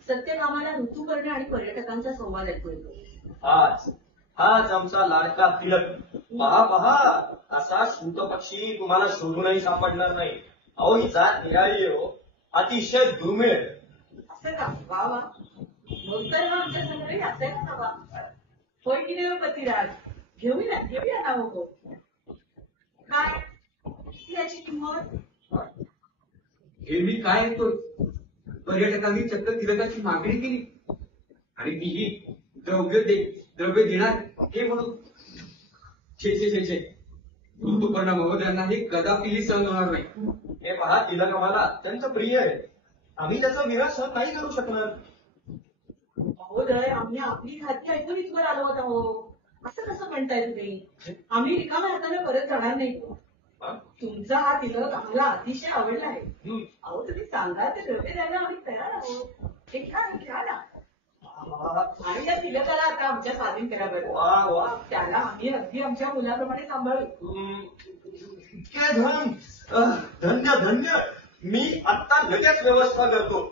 सत्यकामाला ऋतुपर्ण आणि पर्यटकांचा संवाद ऐकू येतो. हाच आमचा लाडका तिलक. पहा असा श्रुतपक्षी तुम्हाला शोधूनही सापडणार नाही. अहो ही जात निराळी आहे हो, अतिशय दुर्मिळ. असं का? वा वा, मग तर हा आमच्या संग्रही असायला हवा. होय की नाही पतिराज? घेऊया ना हो. काय याची किंमत? हे मी काय ऐकतो, पर्यटकांनी चक्क तिलकाची मागणी केली आणि तीही द्रव्य देणार हे म्हणून. छे, ऋतुपर्ण महोदयांना हे कदापिही सहन होणार नाही. हे पहा, तिलक आम्हाला अत्यंत प्रिय आहे. आम्ही त्याचा विरोध सहन नाही करू शकणार. महोदय, आम्ही आपली खाती ऐकून इथवर आलो होता हो. असं कसं म्हणताय तुम्ही? आम्ही रिकाम्या हाताने परत जाणार नाही. तुमचा हा तिलक आम्हाला अतिशय आवडला आहे. अहो तुम्ही सांगाल ते द्रव्य द्यायला आम्ही तयार आहोत. हे घ्या ना. आणि या तिलकाला आता आमच्या स्वाधीन करा बरं. वा, त्याला आम्ही अगदी आमच्या मुलाप्रमाणे सांभाळू. धन्य. मी आत्ता लगेच व्यवस्था करतो.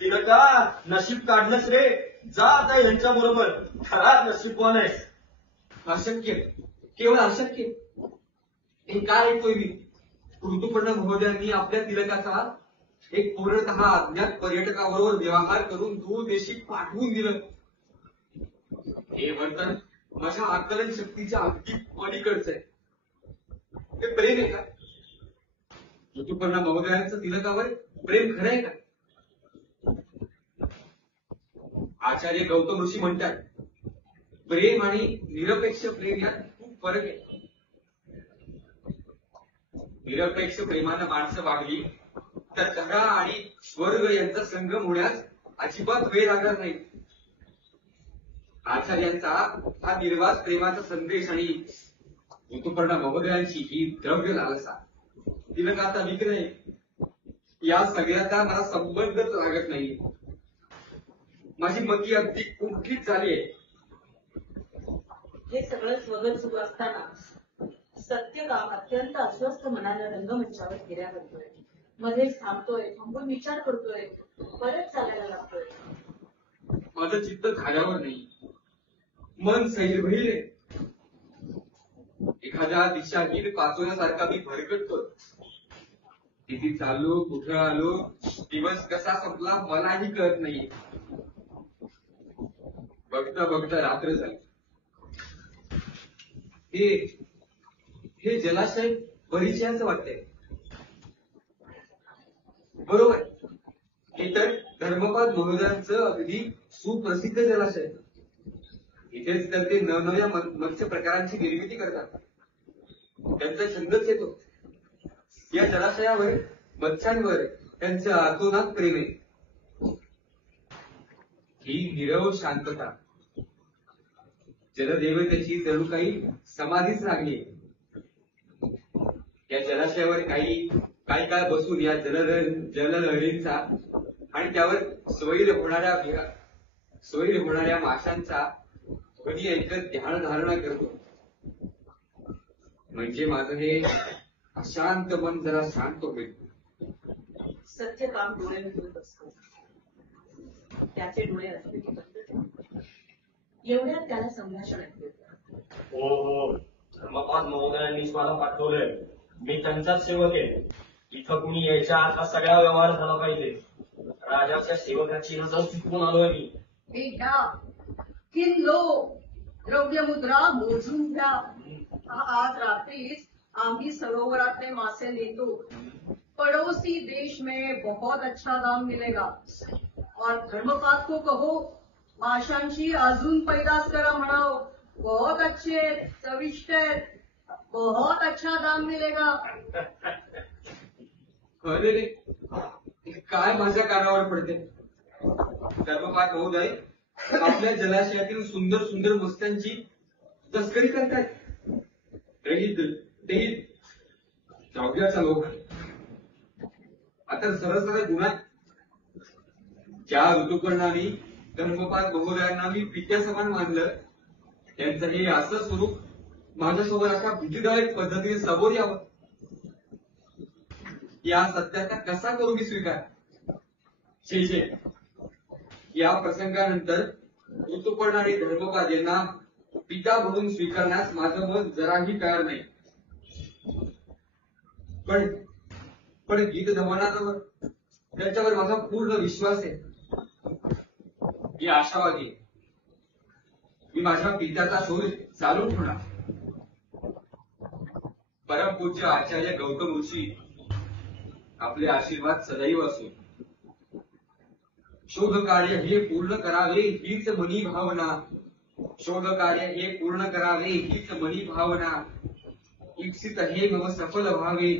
तिलका, नशीब काढलंच रे. जा आता यांच्या बरोबर. खरा नशीबवान आहेस. अशक्य, केवळ अशक्य. हे काय ऐकतोय मी? ऋतुपर्ण महोदयांनी आपल्या तिलकाचा एक पूर्णतः अज्ञात पर्यटकाबरोबर व्यवहार करून दूरदेशी पाठवून दिलं. हे वर्तन माझ्या आकलन शक्तीच्या अगदी पलीकडचं आहे. हे प्रेम आहे का? ऋतुपर्ण महोदयांचं तिलकावर प्रेम खरं आहे का? आचार्य गौतम ऋषी म्हणतात, प्रेम आणि निरपेक्ष प्रेम यात खूप फरक आहे. निरपेक्ष प्रेमानं माणसं वागली तर धरा आणि स्वर्ग यांचा संगम होण्यास अजिबात वेळ लागणार नाही. आचार्यांचा हा निर्वास प्रेमाचा संदेश आणि ऋतुपर्ण महोदयांची ही द्रव्य लालसा, तिलकाचा विक्रय, या सगळ्याचा मला संबंधच लागत नाही. माझी मती अगदी कुंठित झाली आहे. हे सगळं स्वगत सुरू असताना सत्यकाम अत्यंत अस्वस्थ मनानं रंगमंचावर फेऱ्या करतोय. मध्येच थांबून विचार करतोय, परत चालायला लागतोय. माझं चित्त धाग्यावर नाही, मन सैरभैर आहे. एखाद्या दिशाहीन पाचवण्यासारखा मी भरकटतो. किती चाललो, कुठं आलो, दिवस कसा संपला मलाही कळत नाही. बघता रात्र झाली. हे जलाशय परिचयाचं वाटतंय. बरोबर, हे तर धर्मपाद महोदयांचं अगदी सुप्रसिद्ध जलाशय. इथेच तर ते नवनव्या मत्स्य प्रकारांची निर्मिती करतात. त्यांचा छंदच येतो. या जलाशयावर मत्स्यांवर त्यांचं आतोनात प्रेम आहे. ही निरव शांतता, जलदेवतेची जणू काही समाधीच लागली. या जलाशयावर काही काळ बसून या जललहरींचा आणि त्यावर स्वैर होणाऱ्या माशांचा ध्वनी ऐकत ध्यान धारणा करतो. म्हणजे माझं हे अशांत मन जरा शांत होईल. सत्यकाम डोळे मिळत असतो. त्याचे डोळे असले की बंद. एवढ्यात त्याला संभाषण ऐकू येतं. हो, धर्मपाद महोदयांनीच मला पाठवलंय. मी त्यांचाच सेवक आहे. इथं कुणी यायच्या आत हा सगळा व्यवहार झाला पाहिजे. राजाच्या सेवकाची नजर चुकवून आलोय मी. हे घ्या, किल्लो द्रव्यमुद्रा मोजून घ्या. आज रात्रीच आम्ही सरोवरातले मासे लेतो, पड़ोसी देश में बहुत अच्छा दाम मिलेगा, और धर्मपात को कहो माशांची अजून पैदास करा म्हणाव, बहुत अच्छे चविष्ट आहेत, बहुत अच्छा दाम मिलेगा. खरे रे, काय माझ्या कानावर पडते. धर्मपाल महोदय आपल्या जलाशयातील सुंदर सुंदर वस्त्यांची तस्करी करतात. रहित जाऊद्याचा लोक आता सरळ गुन्हा. ज्या ऋतुपर्णाने धर्मपाल महोदयांना मी पित्या समान मानलं, त्यांचं हे असं स्वरूप माझ्यासोबत आता भीतीदायक पद्धतीने समोर यावं. या सत्याचा कसा करू मी स्वीकार. शेषे या प्रसंगानंतर ऋतुपर्ण आणि धर्मपाल यांना पिता म्हणून स्वीकारण्यास माझं मन जराही तयार नाही. पण गीत धमानावर त्याच्यावर माझा पूर्ण विश्वास आहे. मी आशावादी आहे. मी माझ्या पित्याचा शोध चालू ठेवणार. परमपूज्य आचार्य गौतम ऋषी आपले आशीर्वाद सदैव असो. शोध कार्य हे पूर्ण करावे हीच मनी भावना. शोध कार्य हे पूर्ण करावे हीच मनी भावना. इप्सित हे मम सफल व्हावे.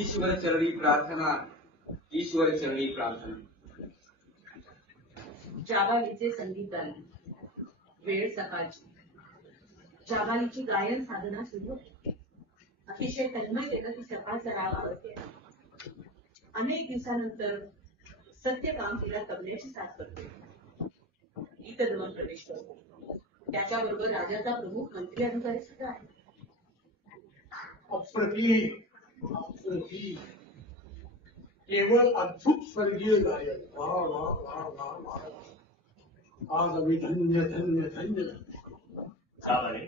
ईश्वर चरणी प्रार्थना. ईश्वर चरणी प्रार्थना. जाबालीचे संगीत आले. वेळ सकाळची. जाबालीची गायन साधना सुरू होती. अतिशय तन्मयतेनं ती सकाळचा राग आवडते. अनेक दिवसानंतर सत्यकाम तिला तबल्याची साथ करते. गीतदमन प्रवेश करतो. त्याच्याबरोबर राजाचा प्रमुख मंत्री अधिकारी सुद्धा आहे. अप्रतिम अप्रतिम केवळ अद्भुत स्वर्गीय गायक. वा वा वा वा वा. आज आम्ही धन्य धन्य धन्य. सावरे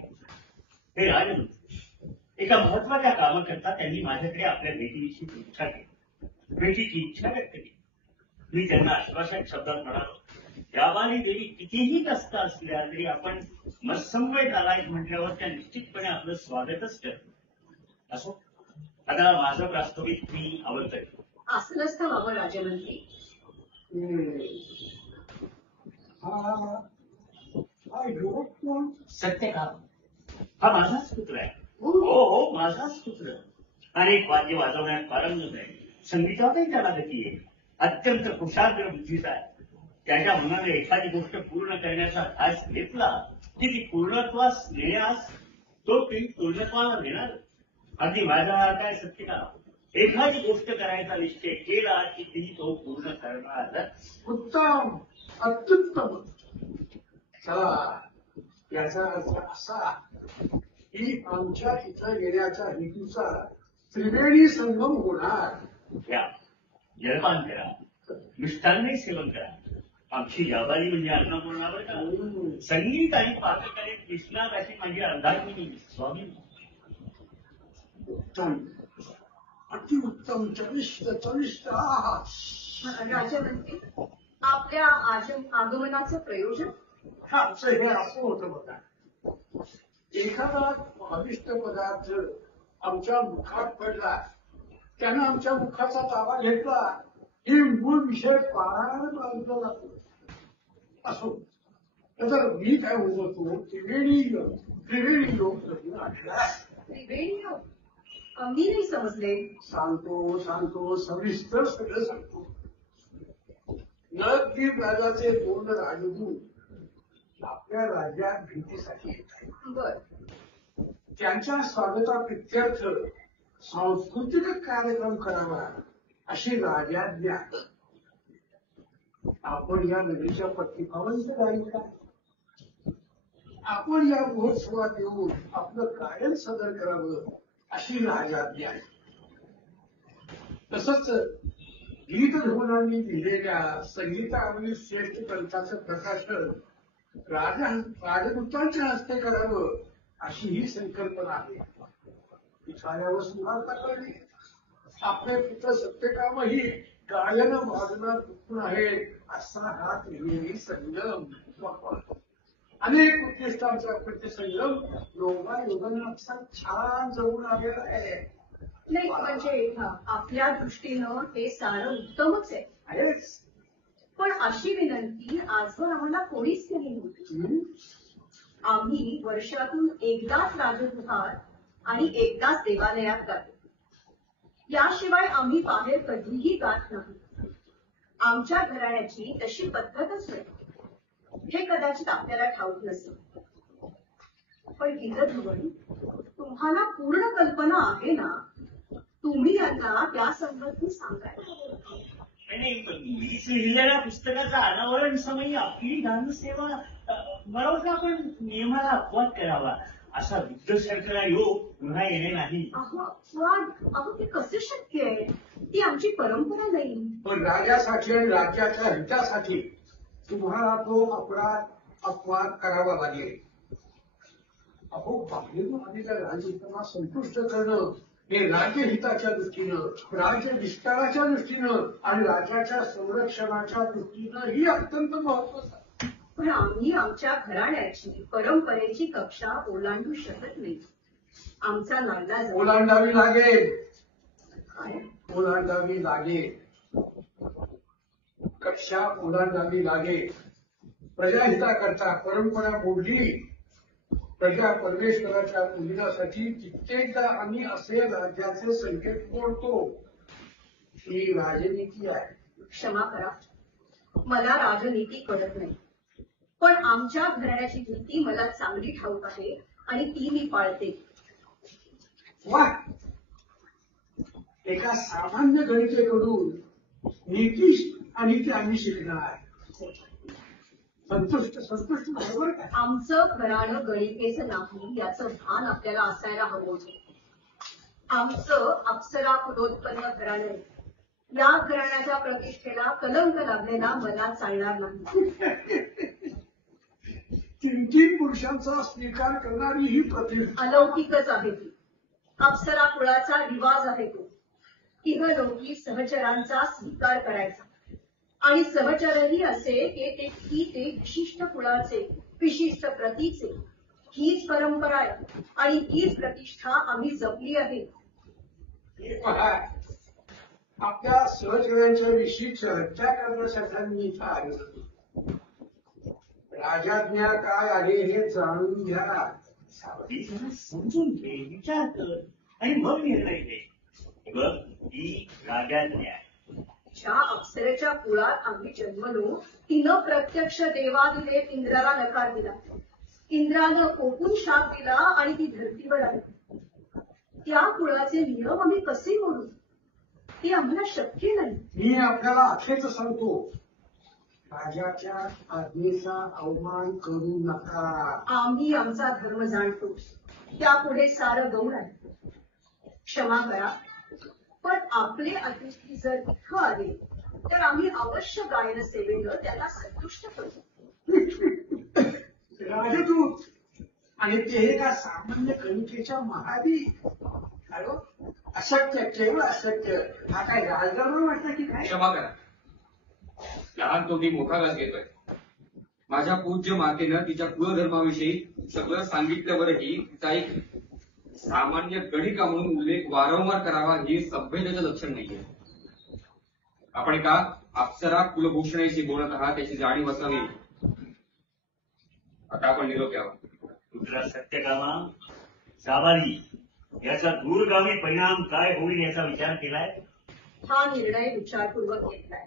हे राजमंत्री एका महत्वाच्या कामाकरता त्यांनी माझ्याकडे आपल्या भेटीविषयी इच्छा केली. भेटीची इच्छा व्यक्त केली. मी त्यांना आश्वासन शब्दात म्हणालो, जाबाली देवी कितीही कष्ट असल्या तरी आपण मत्संवय नालायक म्हटल्यावर त्या निश्चितपणे आपलं स्वागतच करतो. असो, आता माझं प्रास्ताविक मी आवडतंय. असं नसतं बाबा राजमंत्री. हा युवक कोण? सत्यकाम हा माझाच पुत्र आहे. हो हो माझाच पुत्र. अनेक वाद्य वाजवण्यात पारंगत आहे. संगीतातही त्याला गती आहे. अत्यंत कुशाग्र बुद्धीचा आहे. त्याच्या मनाने एखादी गोष्ट पूर्ण करण्याचा ध्यास घेतला की ती पूर्णत्वास नेण्यास तो ती पूर्णत्वाला नेणार. अगदी माझा अर्थ आहे सत्यकाम. एखादी गोष्ट करायचा निश्चय केला की ती तो पूर्ण करणार. उत्तम अत्युत्तम. चला, याचा अर्थ असा की आमच्या इथं येण्याच्या हेतूचा त्रिवेणी संगम होणार. घ्या, जलपान करा, मिष्टान्नही सेवन करा. आमची जाबाली म्हणजे अन्नपूर्णावर का. संगीत आणि पाककलेत कृष्णात अशी माझी अर्धांगिनी स्वामी. उत्तम अतिउत्तम चविष्ट चविष्ट. राजमंत्री, आपल्या आगमनाचं प्रयोजन. आमचं हे असं होतं बघा. एखादा स्वादिष्ट पदार्थ आमच्या मुखात पडला, त्यानं आमच्या मुखाचा ताबा घेतला ही मूळ विषय पारायण बांधला जातो. असो, तर मी काय म्हणतो, त्रिवेणी योग त्रिवेणी योग? मी नाही समजले. सांगतो सविस्तर सगळं सांगतो. नळदीप राजाचे 2 राजदूत आपल्या राज्यात भेटीसाठी येत आहेत. बर. त्यांच्या स्वागताप्रित्यर्थ सांस्कृतिक कार्यक्रम करावा अशी राजाज्ञा. आपण या नदीच्या प्रतिभावांचं जाईल का? आपण या महोत्सवात येऊन आपलं गायन सादर करावं अशी राजाज्ञा आहे. तसंच गीतधवनांनी लिहिलेल्या संगीतावरील श्रेष्ठ ग्रंथाचं प्रकाशन राजदूतांच्या हस्ते करावं अशी ही संकल्पना आहे. इथाल्यावर सुमारता कळली. आपले पिता सत्यकामही गायन वादनात गुंतून आहे असा हा त्रिवेणी संगम. अनेक उद्दिष्टांचा प्रतिसंग्रम योगायोगानं असा छान जवळ आलेला आहे. नाही म्हणजे आपल्या दृष्टीनं हे सारं उत्तमच आहे. आहेच. पण अशी विनंती आजवर आम्हाला कोणीच केली नव्हती. आम्ही वर्षातून एकदाच राजगृहात आणि एकदाच देवालयात जातो. याशिवाय आम्ही बाहेर कधीही जात नाही. आमच्या घराण्याची तशी पद्धतच नाही. हे कदाचित आपल्याला ठाऊक नसेल, पण गिरधवन तुम्हाला पूर्ण कल्पना आहे ना. तुम्ही यांना त्या संबंधी सांगायला हवं. मी लिहिलेल्या पुस्तकाचा अनावरण समयी आपली दानसेवा बरोबर आपण नियमाला अपवाद करावा असा विद्वसरकरा योग पुन्हा येणे नाही. अहो ते कसे शक्य आहे? ती आमची परंपरा नाही. पण राजासाठी आणि राज्याच्या हितासाठी तुम्हाला तो अपवाद करावा लागेल. अहो बाहेरून आलेल्या राजहिताला संतुष्ट करणं हे राज्यहिताच्या दृष्टीनं, राज्य विस्ताराच्या दृष्टीनं आणि राज्याच्या संरक्षणाच्या दृष्टीनं ही अत्यंत महत्वाचं आहे. पण आम्ही आमच्या घराण्याची परंपरेची कक्षा ओलांडू शकत नाही. आमचा नांदा ओलांडावी लागेल. काय ओलांडावी लागेल. कक्षा ओलांडावी लागेल. प्रजाहिताकरता परंपरा मोडली. प्रजा परमेश्वराच्या पूजनासाठी कित्येकदा आम्ही असे राज्याचे संकेत मोडतो. ही राजनीती आहे. क्षमा करा, मला राजनीती कळत नाही. पण आमच्या घराण्याची नीती मला चांगली ठाऊक आहे आणि ती मी पाळते. वा, एका सामान्य गणितेकडून नीती आणि ती आम्ही शिकणार. संतुष्ट बरोबर का? आमचं घराणं गणितेचं नाही याचं भान आपल्याला असायला हवं होतं. आमचं अप्सरा कुलोत्पन्न घराणं. या घराण्याच्या प्रतिष्ठेला कलंक लागलेला मला चालणार नाही. 3 पुरुषांचा स्वीकार करणारी ही प्रतिष्ठा अलौकिकच आहे ती. अप्सरा कुळाचा रिवाज आहे तो. इहलोकी सहचरांचा स्वीकार करायचा आणि सहचरही असे की ते विशिष्ट कुळाचे, विशिष्ट प्रतीचे. हीच परंपरा आहे आणि हीच प्रतिष्ठा आम्ही जपली आहे. आपल्या सहचरांच्या विषयी चर्चा करण्यासाठी मी इथं आलो. राजाज्ञा काय आहे हे जाणून घ्या. समजून घे, विचार कर आणि मग निर्णय घे. बघ, ही राजाज्ञा आहे. ज्या अप्सरेच्या कुळात आम्ही जन्मलो तिनं प्रत्यक्ष देवादिदेव इंद्राला नकार दिला. इंद्रानं कोकून शाप दिला आणि ती धर्तीवर आली. त्या कुळाचे नियम आम्ही कसे मोडू? ते आम्हाला शक्य नाही. मी आपल्याला अखेच सांगतो, राजाच्या आज्ञेचा अवमान करू नका. आम्ही आमचा धर्म जाणतो, त्यापुढे सारं गौण आहे. क्षमा करा, पण आपले अतिथी जर इथं आले तर आम्ही अवश्य गायन सेवेनं त्यांना संतुष्ट करू. राजदूत आणि ते एका सामान्य गणितेच्या महादी. अशक्य, केवळ अशक्य. हा काय राजदरबार वाटतं की काय? क्षमा करा, लहान तोंडी मोठा घास घेतोय. माझ्या पूज्य मातेनं तिच्या कुलधर्माविषयी सगळं सांगितल्यावरही तिचा एक सामान्य गणिका म्हणून उल्लेख वारंवार करावा हे सभ्यतेचं लक्षण नाहीये. आपण का अप्सरा कुलभूषणाशी बोलत आहात त्याची जाणीव असावी. आता आपण निरोप घ्यावा. तुझा सत्यकामा जाबाली याचा दूरगामी परिणाम काय होईल याचा विचार केलाय? हा निर्णय विचारपूर्वक घेतलाय.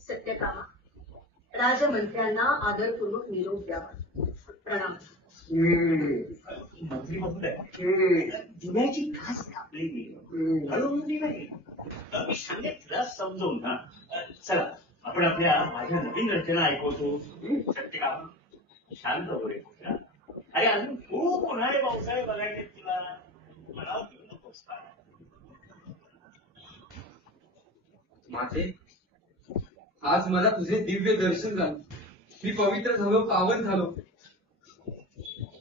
सत्यकामा, राजमंत्र्यांना आदरपूर्वक निरोप द्यावा. प्रणाम. मंत्री महोदय, दिव्याची खास कापलेली हळूहळू नाही. मी सांगितलं समजून ना. चला आपण आपल्या माझ्या नवीन रचना ऐकवतो. सत्यकामा शांत हो रे. अरे अजून खूप उन्हाळे पावसाळे बघायचे तुला. मला घेऊ नकोस का? माझे आज मला तुझे दिव्य दर्शन झालं. मी पवित्र झालो, पावन झालो.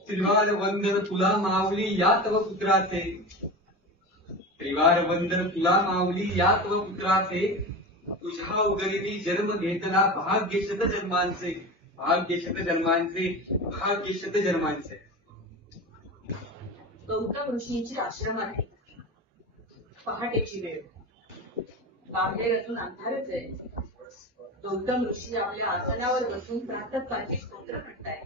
त्रिवार वंदन तुला माऊली या तव पुत्राचे. त्रिवार वंदन तुला माऊली या तव पुत्राचे. तुझ्या उदरिणी जन्म घेतला भाग्य शत जन्मांचे. भाग्यशत जन्मांचे भाग्यशत जन्मांचे. गौतम ऋषींची आश्रम आहे. पहाटेची वेळ, बाहेर अजून अंधारच आहे. गौतम ऋषी आपल्या आसनावर बसून प्रातःकाळची स्तोत्र म्हणतायत.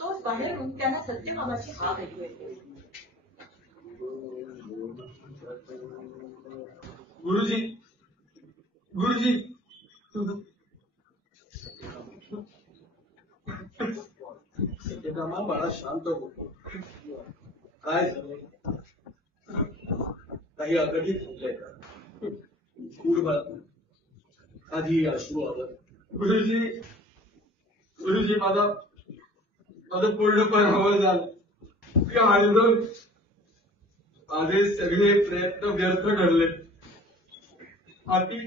तोच बाहेरून त्यांना सत्यकामाची हाक ऐकू येते. गुरुजी गुरुजी सत्यकामा बाळा शांत होतो. काय झालं? काही अघटित होतंय का? गूढ बाळा आधी अश्रू आलं. गुरुजी गुरुजी माझं पूर्णपणे हवं झालं. माझे सगळे प्रयत्न व्यर्थ ठरले. हाती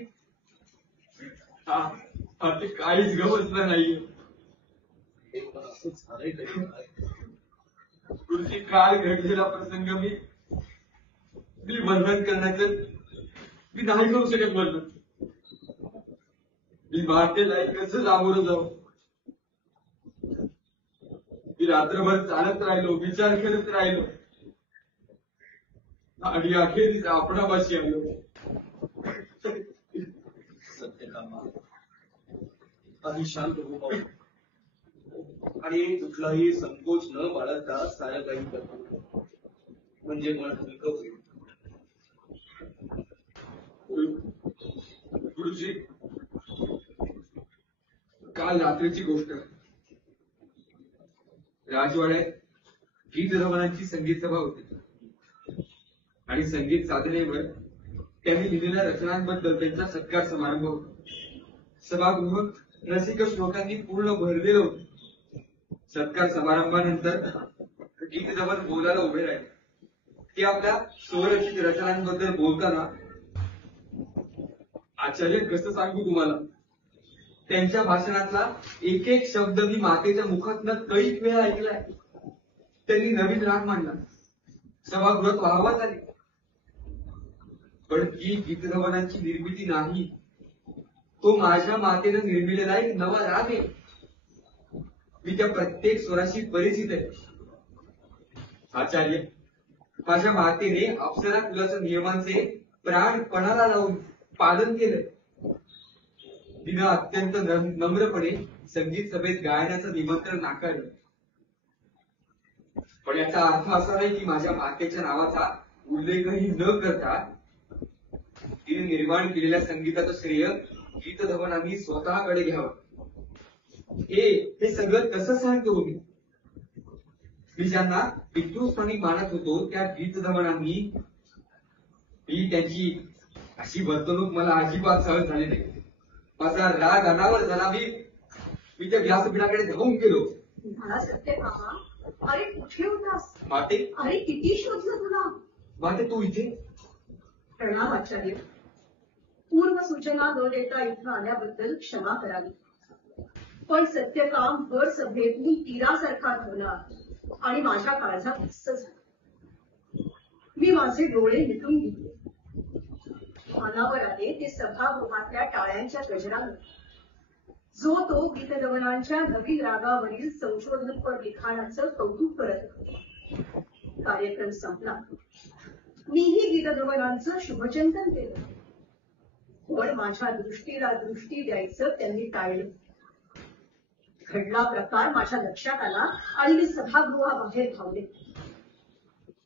काहीच गमतलं नाहीये. असं झालंय तरी काय? गुरुजी काल घडलेला प्रसंग मी वर्णन करण्याचं मी नाही करू शकत. वर्णन मी वाटेला कसं सामोरं जाऊ. मी रात्रभर चालत राहिलो, विचार करत राहिलो आणि अखेरीस आपणापाशी आलो. सत्यकामा आधी शांत हो पाहू आणि कुठलाही संकोच न बाळगता सारं काही करतो, म्हणजे मन हलकं होईल. गुरुजी काल रात्रीची गोष्ट. राजवाड्यात गीत रमणांची संगीत सभा होती आणि संगीत साधनेवर त्यांनी लिहिलेल्या रचनांबद्दल त्यांचा सत्कार समारंभ होता. सभागृह रसिक श्लोकांनी पूर्ण भरलेलं होतं. सत्कार समारंभानंतर गीत रमण बोलायला उभे राहिले. ते आपल्या स्वरचित रचनांबद्दल बोलताना, आचार्य कसं सांगू तुम्हाला, त्यांच्या भाषणातला एक एक शब्द मी मातेच्या मुखातनं कैक वेळा ऐकलाय. त्यांनी नवीन राग मांडला. सभागृहात वाहवा झाली. पण ती गीतरमणांची निर्मिती नाही, तो माझ्या मातेनं निर्मिलेला एक नवा राग आहे. मी त्या प्रत्येक स्वराशी परिचित आहे. आचार्य, माझ्या मातेने अप्सरा कुलाच्या नियमांचे प्राणपणाला लावून पालन केलंय. तिनं अत्यंत नम्रपणे संगीत सभेत गायनाचं निमंत्रण नाकारलं. पण याचा अर्थ असा नाही की माझ्या मातेच्या नावाचा उल्लेखही न करता तिने निर्माण केलेल्या संगीताचं श्रेय गीतधवनांनी स्वतःकडे घ्यावं. हे सगळं कसं सांगतो मी ज्यांना पितृस्थानी मानत होतो त्या गीतधवनांनी मी त्यांची अशी वर्तणूक मला अजिबात सहन झाली नाही. माझा राग अनावर झाला. मी त्या व्यासपीठाकडे धावून गेलो. मला सत्यकामा, अरे कुठे होतास? माते, अरे किती शोधलं तुला. माते तू इथे? प्रणाम आचार्य. पूर्व सूचना न देता इथं आल्याबद्दल क्षमा करावी. पण सत्यकाम भर सभेत मी तीरासारखा ठरला आणि माझ्या काळजात हिस्स झाला. मी माझे डोळे मिटून घेतले. मनावर आले ते सभागृहातल्या टाळ्यांच्या गजरानं. जो तो गीतगवनांच्या नवीन रागावरील संशोधनपर लिखाणाचं कौतुक करत होते. कार्यक्रम संपला. मीही गीतगवनांचं शुभचिंतन केलं. पण माझ्या दृष्टीला दृष्टी द्यायचं त्यांनी टाळलं. घडला प्रकार माझ्या लक्षात आला आणि मी सभागृहाबाहेर धावले.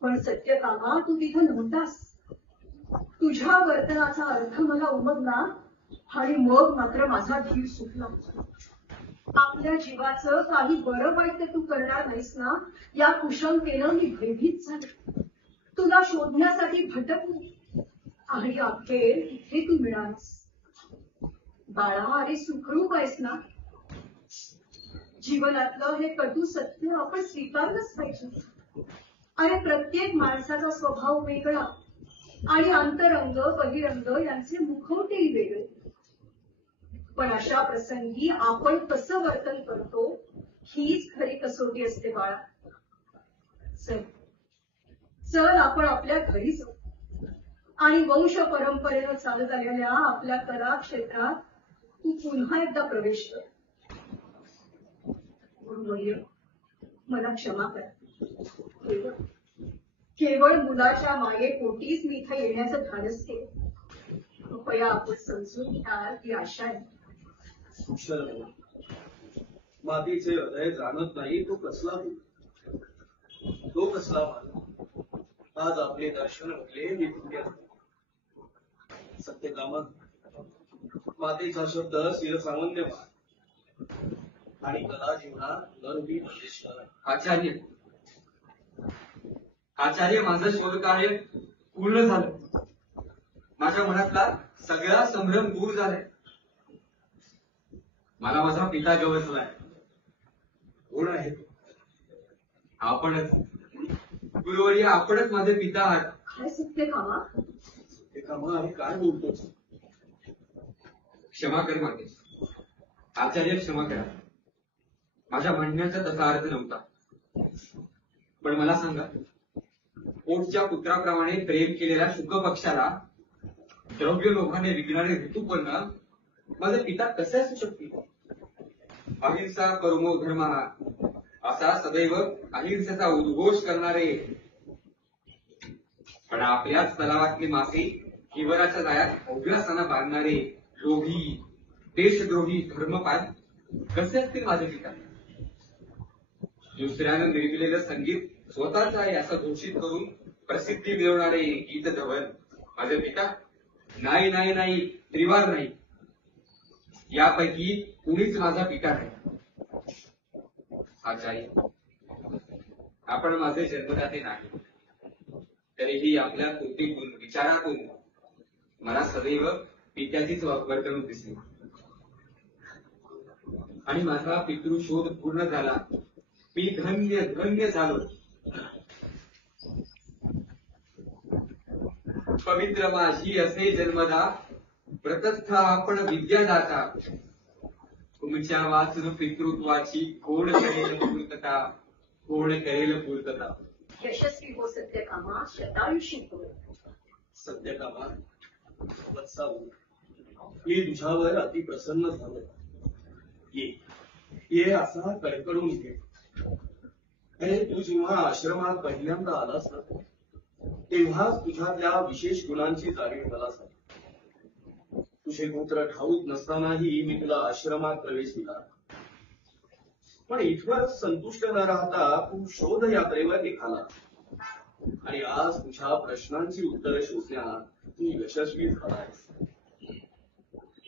पण सत्यकामा, तू तिथं नव्हतास. तुझ्या वर्तनाचा अर्थ मला उमगला आणि मग मात्र माझा धीर सुटला. आपल्या जीवाचं काही बरं वाईट तू करणार नाहीस ना, या कुशंकेनं मी भयभीत झाले. तुला शोधण्यासाठी भटकले आणि अखेर इथे तू मिळालास. बाळा, अरे सुखरूप आहेस ना? जीवनातलं हे कटू सत्य आपण स्वीकारलंच पाहिजे. अरे प्रत्येक माणसाचा स्वभाव वेगळा आणि अंतरंग बहिरंग यांचे मुखवटेही वेगळे. पण अशा प्रसंगी आपण कसं वर्तन करतो हीच खरी कसोटी असते बाळा. चल आपण आपल्या घरी जाऊ आणि वंश परंपरेनं चालत आलेल्या आपल्या कला क्षेत्रात तू पुन्हा एकदा प्रवेश कर. गुरुवर्य, मला क्षमा करा. केवळ मुलाच्या मायेपोटीच मी इथं येण्याचं धाडस केलं. कृपया आपण समजून घ्या ती आशा आहे. कुशल हो. मातीचे हृदय जाणत नाही तो कसला हो? तो कसला मानव? आज आपले दर्शन घडले मी धन्य. सत्यकामा, मातेचा शब्द शिरसामान्य आणि कला जीवनात नरवी प्रवेश करा. आचार्य, माझं शोधकार्य पूर्ण झालं. माझ्या मनातला सगळा संभ्रम दूर झालाय. मला माझा पिता गवसलाय. कोण आहे? आपणच. गुरुवर्य, आपणच माझे पिता आहात. काय सत्यकामा? सत्यकामा, आम्ही काय बोलतोच? क्षमा कर माते. आचार्य, क्षमा करा. माझ्या म्हणण्याचा तसा अर्थ नव्हता. पण मला सांगा, पोटच्या पुत्राप्रमाणे प्रेम केलेल्या शुक्ल पक्षाला द्रव्य लोकांनी विकणारे ऋतुपर्ण माझे पिता कसे असू शकतील? अहिंसा कर्मो धर्म असा सदैव अहिंसेचा उद्घोष करणारे, पण आपल्याच तलावातली मासे हिवराच्या जाळ्यात अभ्यासाना बांधणारे लोभी, देशद्रोही धर्मपाल कसे असतील माझे पिता? दुसऱ्यानं निर्मिलेलं संगीत स्वतःच आहे असं घोषित करून प्रसिद्धी मिळवणारे गीत धवन माझे पिता? नाही नाही नाही, त्रिवार नाही. यापैकी कुणीच माझा पिता नाही. आचार्य, आपण माझे जन्मदाते नाही, तरीही आपल्या कृतीतून विचारातून मला सदैव पित्याचीच वर्तणूक दिसली. आणि माझा पितृशोध पूर्ण झाला. मी धन्य धन्य झालो. पवित्र माझी असे जन्मदा, प्रतस्थ आपण विद्यादाता. तुमच्या वाचन पितृत्वाची कोण करेल पूर्तता, कोण करेल पूर्तता. यशस्वी हो सत्यकामा, शतायुषी हो. सत्यकामा, वत्सा हो. मी तुझ्यावर अति प्रसन्न झालो. ये असा कडकडून घे. अरे, तू जेव्हा आश्रमात पहिल्यांदा आलास ना, तेव्हाच तुझ्यातल्या विशेष गुणांची जाणीव मला झाली. तुझे गोत्र ठाऊक नसतानाही मी तुला आश्रमात प्रवेश दिला. पण इथवरच संतुष्ट न राहता तू शोध यात्रेवर निघाला आणि आज तुझ्या प्रश्नांची उत्तरं शोधण्यात तू यशस्वी झालायस.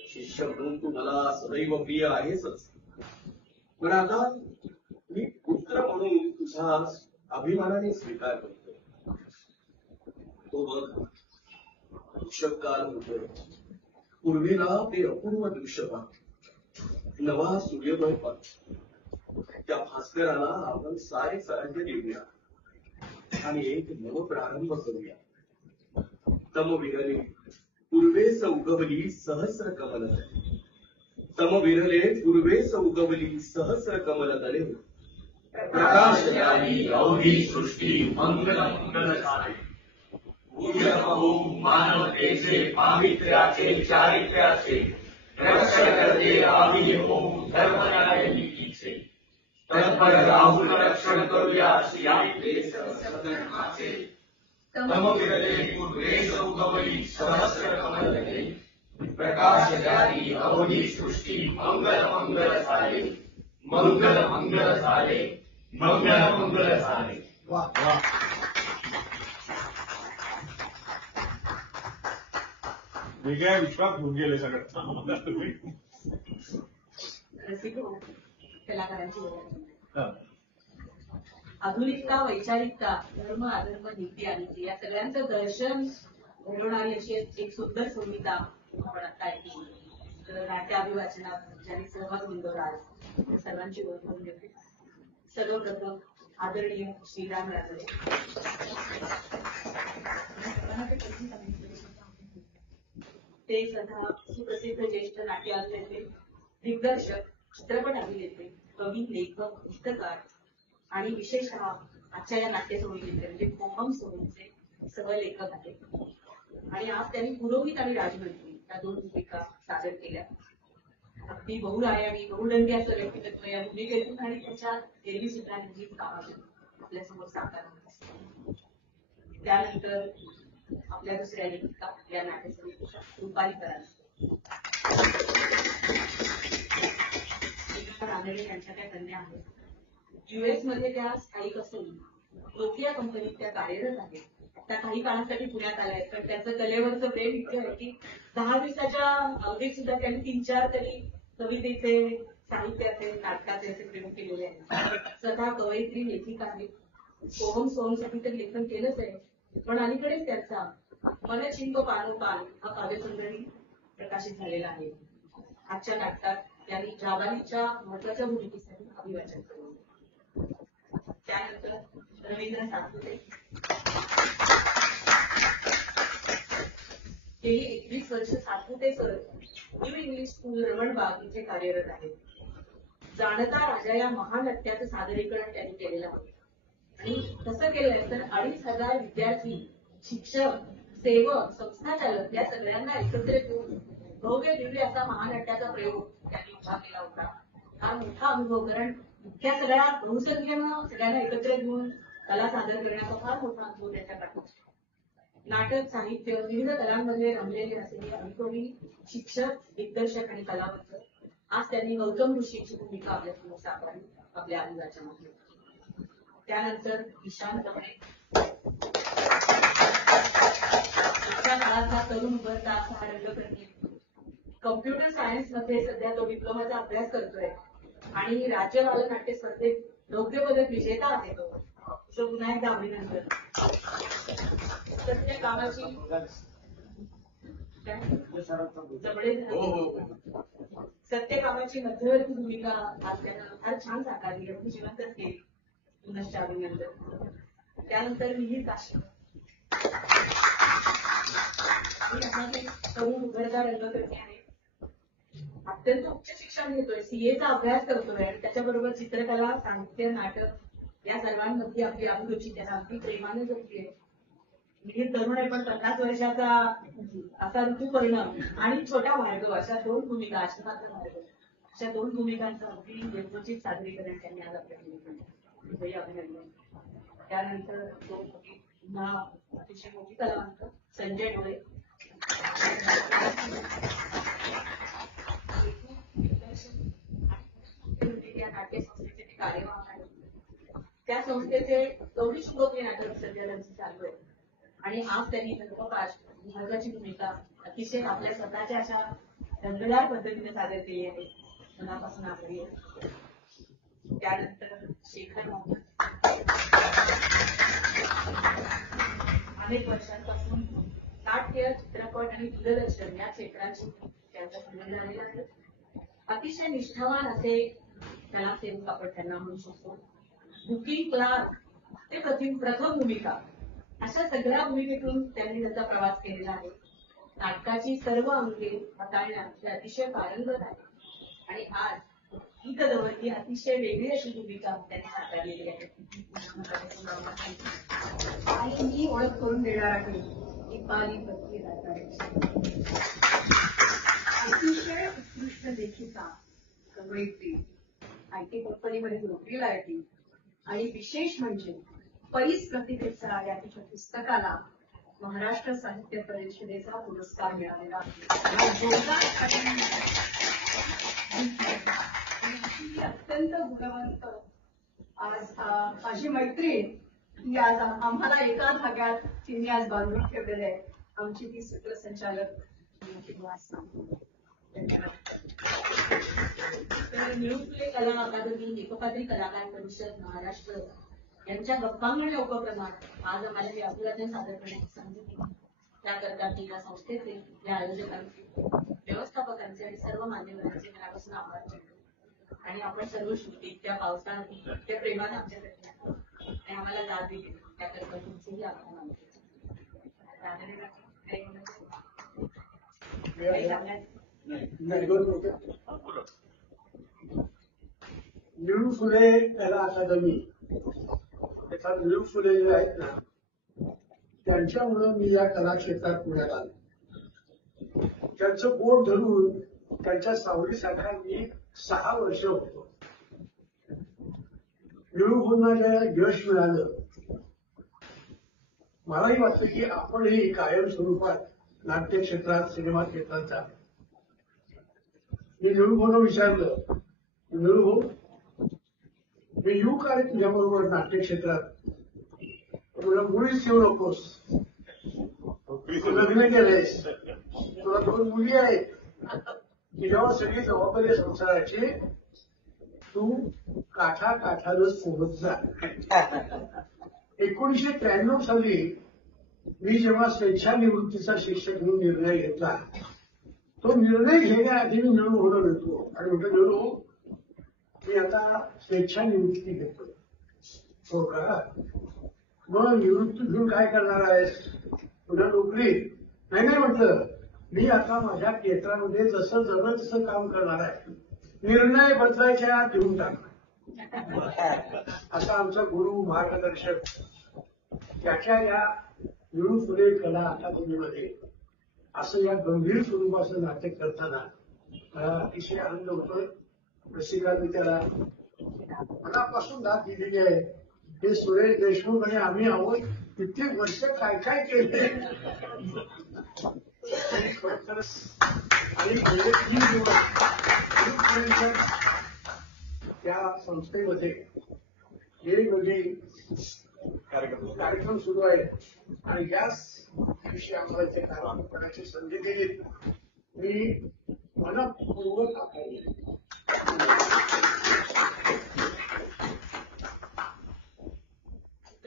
शिष्य म्हणून तू मला सदैव प्रिय आहेसच, पण आता मी पुत्र म्हणून तुझा अभिमानाने स्वीकार करतो. तो बघ, वृषभकाल होतोय. पूर्वेला ते अपूर्व दृश्य पहा. नवा सूर्योदय पहा. त्या भास्कराला आपण सारे सारखे देऊया आणि एक नवप्रारंभ करूया. तम विरले पूर्वेस उगवली सहस्र कमलदळे. तम विरले पूर्वेस उगवली सहस्र कमलदळे. प्रकाश द्यावी अवधी सृष्टी मंगल मंगल झाले. मानवतेचे पावित्र्याचे चारित्र्याचे रक्षण करते आम्ही होऊ धर्मन्याय नीतीचे. तत्पर राहून रक्षण करूया धर्माचे. तम विरले पूर्वेस उगवली सहस्र कमलदळे. प्रकाश द्यावी अवधी सृष्टी मंगल मंगल झाले. मंगल मंगल झाले. मंगल मंगल झाले. वेगळ्या विश्वात होऊन गेले सगळं. रसिको, कलाकारांची ओळख. आधुनिकता, वैचारिकता, धर्म, अधर्म, नीती आणि या सगळ्यांचं दर्शन घडवणारी अशी एक सुंदर संहिता आपण आता ऐकली. तर नाट्य अभिवाचनात ज्यांनी सहभाग नोंदवला आज सर्वांची ओळख करून घेते. सर्वप्रथम आदरणीय श्रीराम राजळे. ते सध्या सुप्रसिद्ध ज्येष्ठ नाट्य अभिनेते, दिग्दर्शक, चित्रपट अभिनेते, कवी, लेखक, पुस्तकार आणि विशेषतः आजच्या या नाट्य संहितेचे म्हणजे मोहम संहितेचे सहलेखक आहेत. आणि आज त्यांनी पुरोहित आणि राजमंत्री या दोन भूमिका सादर केल्या. अगदी बहुआयामी बहुरंगी असं व्यक्तिमत्व या भूमिकेतून आणि त्याच्या एरवी सुद्धा निर्मित कामातून आपल्यासमोर साकारलं. त्यानंतर आपल्या दुसऱ्या लेखिका या नाट्यसंगीताच्या रुपाली कराड रानडे यांच्या त्या कन्या आहेत. US मध्ये त्या स्थायिक असून नोकिया कंपनीत त्या कार्यरत आहेत. त्या काही काळासाठी पुण्यात आल्या आहेत, पण त्याचं कलेवरचं प्रेम इतकं आहे की 10 दिवसाच्या अवधीत सुद्धा त्यांनी 3-4 तरी कवितेचे, साहित्याचे, नाटकाचे असे प्रयोग केलेले आहेत. स्वतः कवयित्री लेखिका आहेत. सोहमसाठी तर लेखन केलंच आहे, पण अलीकडेच त्यांचा मन चिंप पानोपान हा काव्यसंग्रही प्रकाशित झालेला आहे. आजच्या नाटकात त्यांनी जाबालीच्या महत्वाच्या भूमिकेसाठी अभिवाचन केलं. त्यानंतर रवींद्र सातपुते गेली 21 वर्ष Satpute sir new English school Ramanbag इथे कार्यरत आहेत. जाणता राजा या महानाट्याचं सादरीकरण त्यांनी केलेलं आहे आणि कसं केलंय तर 2,500 विद्यार्थी, शिक्षक, सेवक, संस्थाचालक या सगळ्यांना एकत्र घेऊन भव्य दिव्य असा महानाट्याचा प्रयोग त्यांनी उभा केला होता. हा मोठा अनुभव, कारण त्या सगळ्या बहुसंख्येनं सगळ्यांना एकत्र घेऊन कला सादर करण्याचा फार मोठा अनुभव त्याच्याकडे. नाटक, साहित्य, विविध कलांमध्ये रमलेले असलेले अनुभवी शिक्षक, दिग्दर्शक आणि कलावंत आज त्यांनी गौतम ऋषींची भूमिका आपल्यासमोर साकारली आपल्या अनुजाच्या मध्ये. त्यानंतर ईशान दमणे काळातला तरुण उभरता असा हा रंगप्रतिनिधी. कम्प्युटर सायन्स मध्ये सध्या तो डिप्लोमाचा अभ्यास करतोय आणि राज्य बालनाट्य स्पर्धेत रौप्य पदक विजेता आहे तो. पुन्हा एकदा अभिनंदन. सत्य कामाची सत्य कामाची मध्यवर्ती भूमिका आज त्यानं फार छान साकारली आणि जिवंतच केली. पुनश्च अभिनंदन. त्यानंतर मिहीर काशी तरुण उभरता रंगकर्मी आहे. अत्यंत उच्च शिक्षण घेतोय, सीएचा अभ्यास करतोय आणि त्याच्याबरोबर चित्रकला, साहित्य, नाटक या सर्वांमध्ये आपली अभिरुची त्याला अगदी प्रेमाने जपली आहे. मिहीर तरुण आहे, पण 50 वर्षाचा असा ऋतुपर्ण आणि छोटा भार्गव अशा 2 भूमिका, आश्रमातला भार्गव अशा 2 भूमिकांचं अगदी निर्मोचित सादरीकरण त्यांनी आज आपल्या अभिनंदन. त्यानंतर पुन्हा अतिशय मोठी कलावंत संजय डोळे या नाट्य संस्थेचे ते कार्यवाह आहेत. त्या संस्थेचे 24 लोक नाटक सध्या त्यांचं चालू आहे आणि आज त्यांनी धर्मपाश महत्वाची भूमिका अतिशय आपल्या स्वतःच्या अशा रंगदार पद्धतीने सादर केली आहे. मनापासून आभारी आहे. त्यानंतर शेखर अनेक वर्षांपासून नाट्य, चित्रपट आणि दूरदर्शन या क्षेत्राशी त्यांचा संबंध झालेला आहे. अतिशय निष्ठावान असे कलासेवक आपण त्यांना म्हणू शकतो. बुकिंग क्लार्क ते प्रथम भूमिका अशा सगळ्या भूमिकेतून त्यांनी त्याचा प्रवास केलेला आहे. नाटकाची सर्व अंगे हाताळण्यात ते अतिशय पारंगत आहे आणि आज गीतदवर ही अतिशय वेगळी अशी भूमिका त्यांनी साकारलेली आहे. आणि मी ओळख करून देणार आहे इक्बाली पत्नी अतिशय उत्कृष्ट लेखिका, कवयित्री, IT कंपनीमध्ये नोकरीला आहे आणि विशेष म्हणजे परीस प्रतिभेचा या तिच्या पुस्तकाला महाराष्ट्र साहित्य परिषदेचा पुरस्कार मिळालेला आहे. अत्यंत गुणवंत आज माझी मैत्रीण ही आज आम्हाला एका धाग्यात तिने आज बांधून ठेवलेले आहे. आमची ती सूत्रसंचालक. तर न्यू फुले कला अकादमी, एकपात्री कलाकार परिषद महाराष्ट्र यांच्या गप्पांगणे उपक्रमात आज आम्हाला हे अभिवादन सादर करण्याची संधी दिली. त्याकरता मी या संस्थेचे, या आयोजकांचे, व्यवस्थापकांचे आणि सर्व मान्यवरांचे मनापासून आभार मानतो. आणि आपण सर्व श्रुती त्या पावसाने, त्या प्रेमाने आमच्याकडे आणि आम्हाला दाद दिली त्याकरता तुमचेही आभार मानतो. निळू फुले कला अकादमी त्याचा निळू फुले जे आहेत ना, त्यांच्यामुळं मी या कला क्षेत्रात पुण्यात आलो. त्यांचं बोट धरून त्यांच्या सावलीसारखा मी 6 वर्ष होतो. निळूभाऊंना ज्या यश मिळालं, मलाही वाटतं की आपणही कायम स्वरूपात नाट्य क्षेत्रात, सिनेमा क्षेत्रात जा. मी निळूभाऊंना विचारलं, निळूभाऊ, मी येऊ का रे तुझ्या बरोबर नाट्य क्षेत्रात? तुला मुळीच येऊ नकोस, तू लग्न केलंयस, तुला 2 मुली आहेत, तुझ्यावर सगळी जबाबदारी संसाराची, तू काठानं सोबत जा. 1993 साली मी जेव्हा स्वेच्छानिवृत्तीचा शिक्षक म्हणून निर्णय घेतला, तो निर्णय घेण्याआधी मी निळूभाऊला भेटतो आणि म्हटलं, निळू, मी आता स्वेच्छानिवृत्ती घेतो. हो का? मग निवृत्ती घेऊन काय करणार आहेस? पुन्हा नोकरी? नाही म्हटलं, मी आता माझ्या क्षेत्रामध्ये जसं जमलं तसं काम करणार आहे. निर्णय बदलायच्या आत घेऊन टाकणार. असा आमचा गुरु, मार्गदर्शक, त्याच्या या निळू फुले कला अकादमीमध्ये असं या गंभीर स्वरूपाचं नाटक करताना मला अतिशय आनंद होतो. रसिकांनी त्याला मनापासून दाद दिलेली आहे. हे सुरेश देशमुख आणि आम्ही आहोत, कित्येक वर्ष काय काय केले. आणि गेले 3 दिवस त्या संस्थेमध्ये वेगवेगळे कार्यक्रम सुरू आहेत आणि याच दिवशी आम्हाला ते कार्यक्रम करण्याची संधी दिली. मी मनपूर्वक आभारी आहे.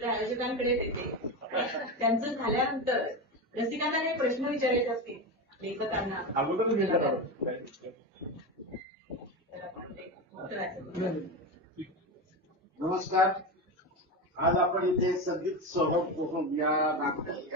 आयोजकांकडे देते. त्यांचं झाल्यानंतर रसिकांना काही प्रश्न विचारायचे असतील लेखकांना, नमस्कार. आज आपण इथे संगीत सौरभ या नाटक